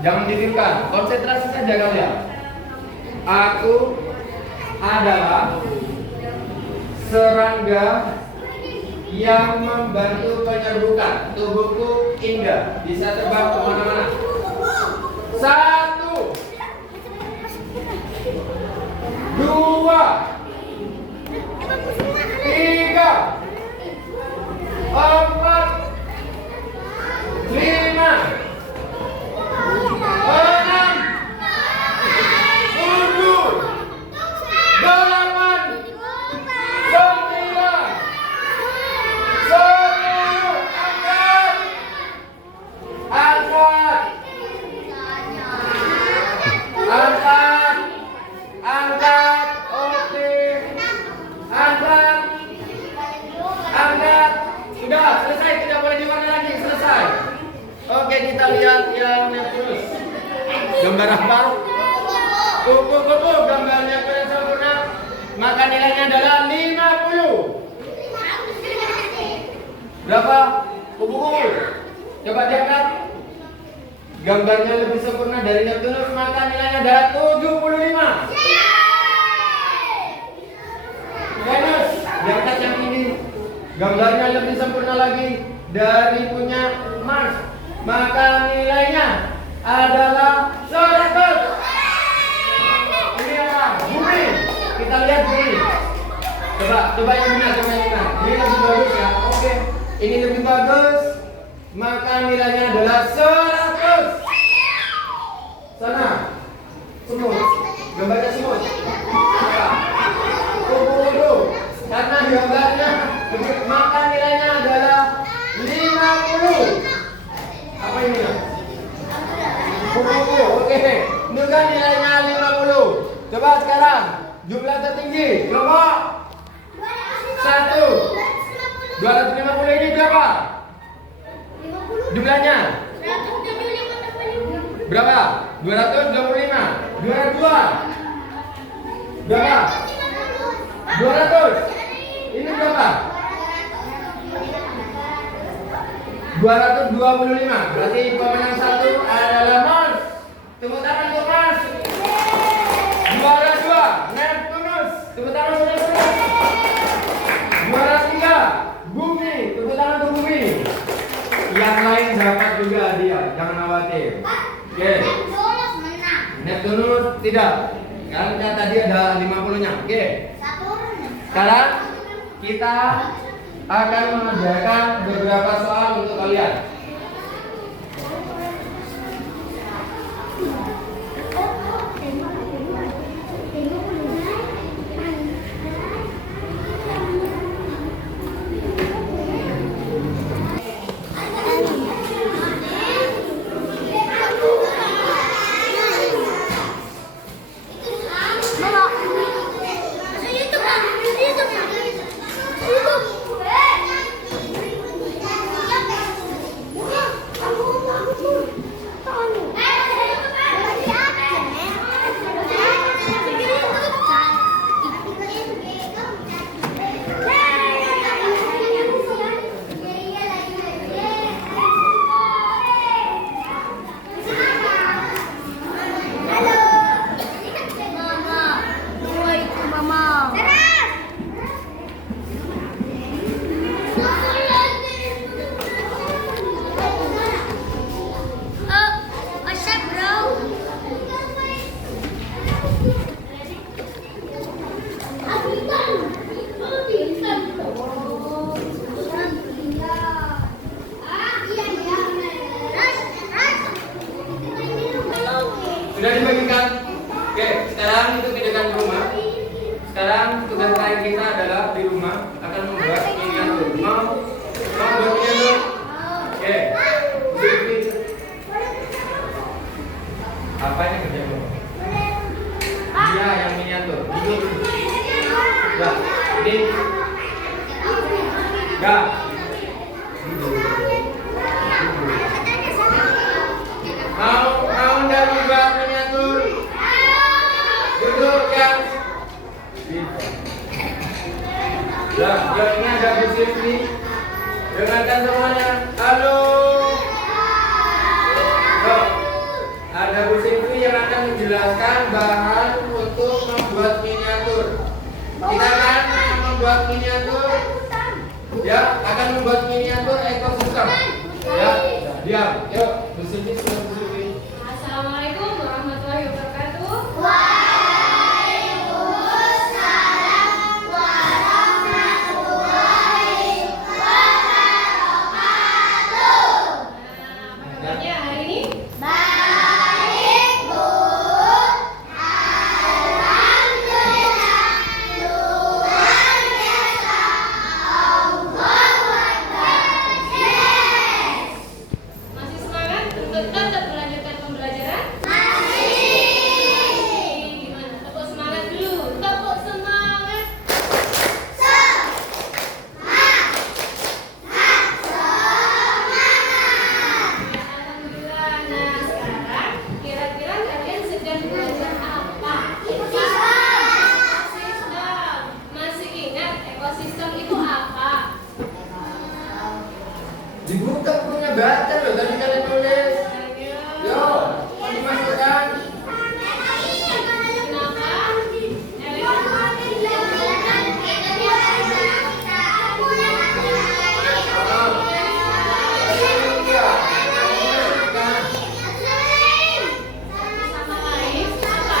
Jangan ditiupkan. Konsentrasi saja kalian. Aku adalah serangga yang membantu penyerbukan. Tubuhku indah, bisa terbang kemana-mana. 1, 2, 3, 4, 5, 6, 7, 8, 9, 10. Angkat, angkat, angkat, oke, angkat, angkat. Sudah selesai, tidak boleh diwarna lagi, selesai. Oke, kita lihat yang Neptunus. Gambar apa? Kupu-kupu, gambarnya kurang sempurna. Maka nilainya adalah 50. Berapa? Kupu-kupu. Coba diangkat. Gambarnya lebih sempurna dari Neptunus, maka nilainya adalah 75. Venus, diangkat yang ini. Gambarnya lebih sempurna lagi dari punya Mars, maka nilainya adalah 100. Ini apa? Bumi. Kita lihat bumi. Coba yang benar, coba yang benar. Ini lebih bagus ya. Oke. Ini lebih bagus, maka nilainya adalah 100. Sana. Semut. Gambarnya semut. Apa? Kupu-kupu. Karena gambarnya, maka nilainya adalah 50. Apa ini? Kupu-kupu. Oke. Ini kan nilainya 50. Coba sekarang jumlah tertinggi. Kelompok 1. 250 ini berapa? Jumlahnya? Berapa? 225. 202. Berapa? 200. Ini berapa? 225. Berarti pemenang 1 adalah Mars. Tepuk tangan untuk Mars. Juara 2 Neptunus. Tepuk tangan untuk Neptunus. Juara 3 Bumi. Tepuk tangan untuk Bumi. Yang lain dapat juga hadiah, jangan khawatir. Oke. Neptunus tidak. Karena tadi ada 50-nya. Oke. Sekarang kita akan mengerjakan beberapa soal untuk kalian. Sudah dibagikan? Oke, sekarang itu kegiatan di rumah. Sekarang tugas terakhir kita adalah di rumah akan membuat miniatur. Mau buat miniatur? Oke. Apa yang kerja lo? Iya, yang miniatur. Ya, ini. Gak. Mau dan buat miniatur. Duduk ya. Ya, ini ada Bu Sylvi. Dengarkan semuanya. Halo. Ada Bu Sylvi yang akan menjelaskan bahan untuk kita akan membuat miniatur. Ya, akan membuat miniatur ekosistem. Ya, diam. Yuk, bersedih. Assalamualaikum warahmatullahi wabarakatuh. Waalaikumsalam warahmatullahi wabarakatuh. Apa kabarnya hari ini? Baik, Bu. Alhamdulillah. Luar biasa. Allahu Akbar. Yes. Masih semangat untuk tetap melanjutkan pembelajaran? Gimana? Tepuk semangat dulu. Tepuk semangat. Alhamdulillah. Nah, sekarang kira-kira kalian sedang belajar apa? Ekosistem. Masih ingat ekosistem itu apa? Dibuka punya baca loh, tadi kalian tulis. Yo, mau dimasukkan. Kenapa? Sama lain apa?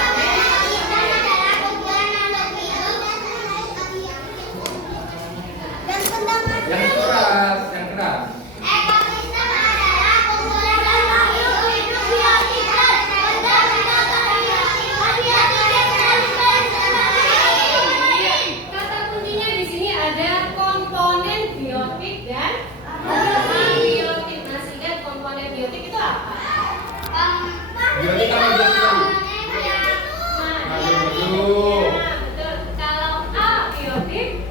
Yang keras, yang keras. Ekosistem adalah kumpulan makhluk hidup biotika, benda-benda Kata kuncinya di sini ada komponen biotik dan abiotik. Masih ingat komponen biotik itu apa? Biotik apa biotik tadi? Betul. Betul. Kalau abiotik,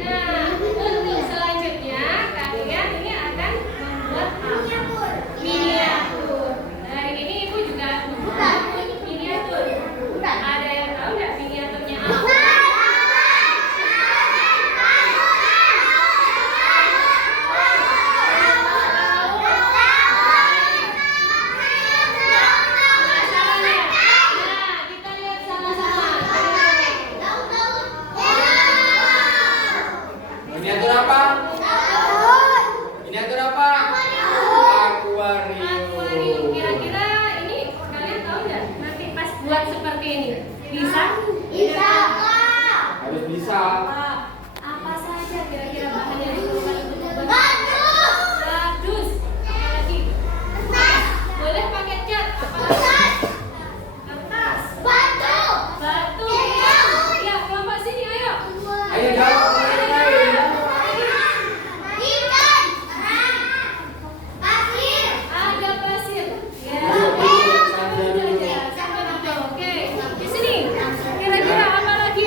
nah untuk selanjutnya kalian ini akan membuat apa? Miniatur. Hari ini ibu juga membuat miniatur. Ada yang tahu nggak miniaturnya apa? Penasaran ya? Nah, kita lihat sama-sama. Miniatur apa? Miniatur apa? Akuarium. Akuarium. Kira-kira ini kalian tahu nggak? Nanti pas buat seperti ini bisa? Harus bisa. Apa saja kira-kira bahan yang diperlukan untuk membuat? Kardus. Apalagi? Boleh pakai cat. Apalagi? Kertas. Batu. Ya, kelompok sini ayo. Ayo jawab lain. Ada pasir. Ya. Duduk, saja dulu. Sampai duduk. Oke. Di sini. Kira-kira apa lagi?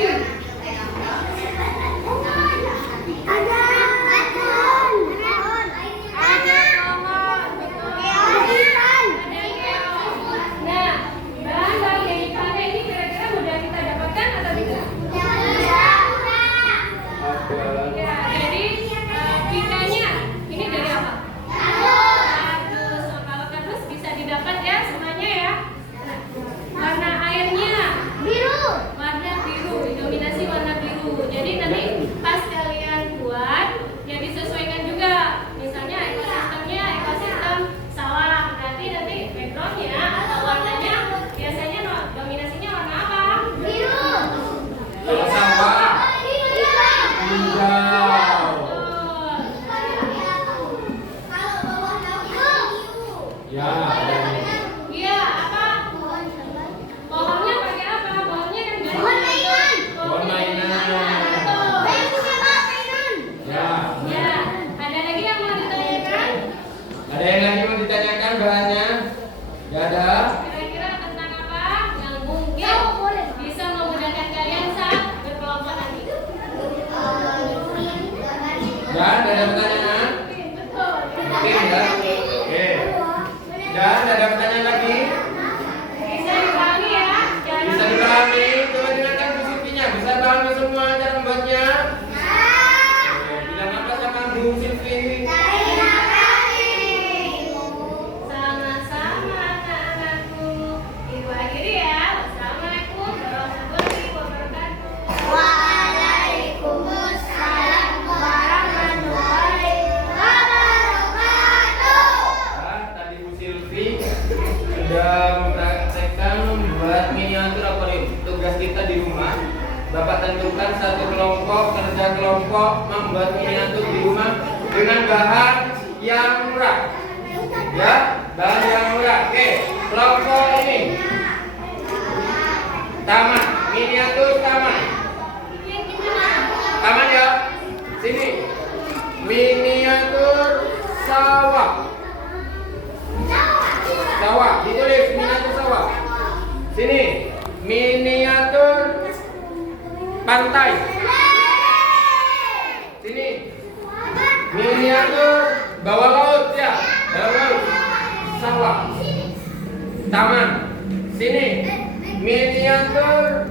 membuat miniatur akuarium. Tugas kita di rumah, Bapak tentukan satu kelompok kerja kelompok membuat miniatur di rumah dengan bahan yang murah. Ya, bahan yang murah. Oke, kelompok ini taman, miniatur taman. Taman ya. Sini. Miniatur sawah. Sawah, ditulis miniatur sawah. Sini. Miniatur pantai. Sini. Miniatur bawah laut ya. Bawah laut. Sawah. Taman. Sini. Miniatur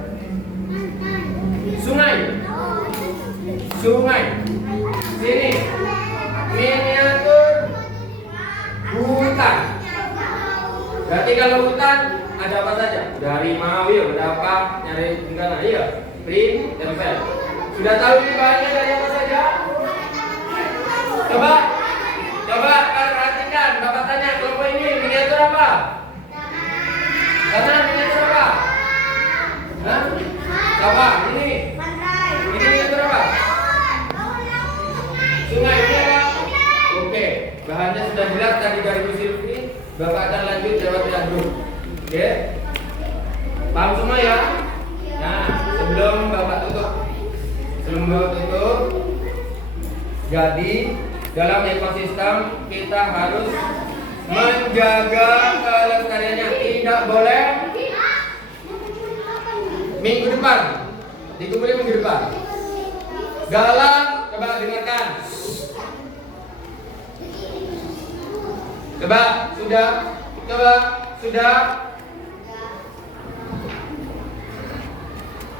sungai. Sungai. Sini. Miniatur hutan. Berarti kalau hutan ada apa saja? Dari mau ya, berapa nyari tinggal iya. Print, tempel. Sudah tahu ini bahannya dari apa saja? Coba perhatikan. Bapak tanya kelompok ini miniatur apa? Kanan miniatur apa? Hah? Coba ini. Ini miniatur apa? Sungai ini apa? Oke, bahannya sudah jelas tadi dari Bu Silvi. Bapak akan lanjut jawab yang dulu. Oke? Paham semua ya? Nah, sebelum Bapak tutup. Jadi dalam ekosistem kita harus menjaga kelestariannya. Tidak boleh minggu depan. Dikumpulin minggu depan. Dalam, coba dengarkan. Coba, sudah.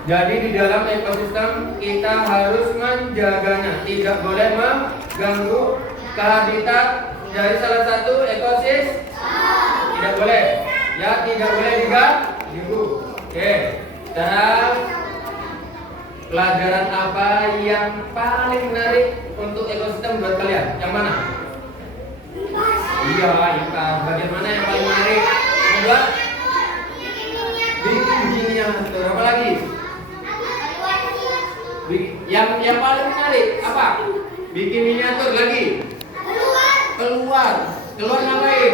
Jadi di dalam ekosistem kita harus menjaganya, tidak boleh mengganggu habitat dari salah satu ekosistem. Tidak boleh, ya tidak boleh diganggu. Oke, sekarang pelajaran apa yang paling menarik untuk ekosistem buat kalian? Yang mana? Iya, ikan. Bagian mana yang paling menarik? Membuat bikin miniatur. Apa lagi? Yang paling menarik apa? Bikin miniatur lagi. Keluar ngapain?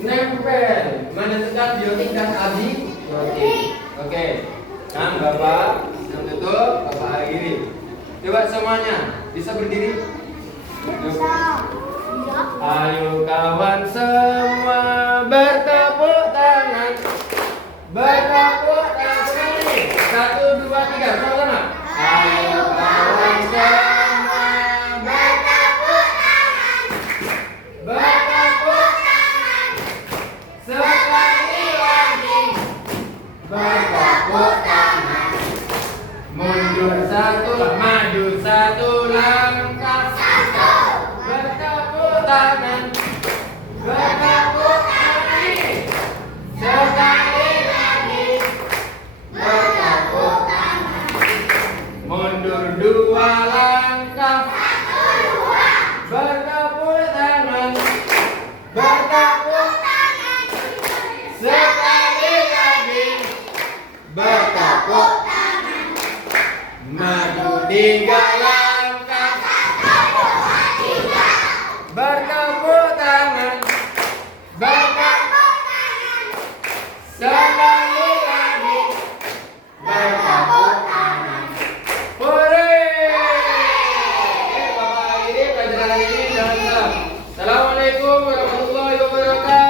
Nempel. Menentukan biotik dan abiotik. Oke. Kan Bapak yang tutup, Bapak akhiri. Coba semuanya bisa berdiri. Ayo kawan semua bertepuk tangan. Bertepuk tangan. 1, 2, 3 sama-sama. Ayo kawan semua bertepuk tangan. Bertepuk tangan. Sekali lagi. Bertepuk tangan. Mundur satu, maju satu langkah. Bertepuk tangan. Bertepuk tangan. Sekali lagi. Bertepuk tangan. Mundur 2 langkah. Bertepuk tangan. Bertepuk tangan. Sekali lagi. Bertepuk tangan. Maju 3 langkah. Bertepuk tangan. Bertepuk tangan. Sekali lagi. Bertepuk tangan. Hore! Bapak akhiri pelajaran hari ini. Assalamualaikum warahmatullahi wabarakatuh.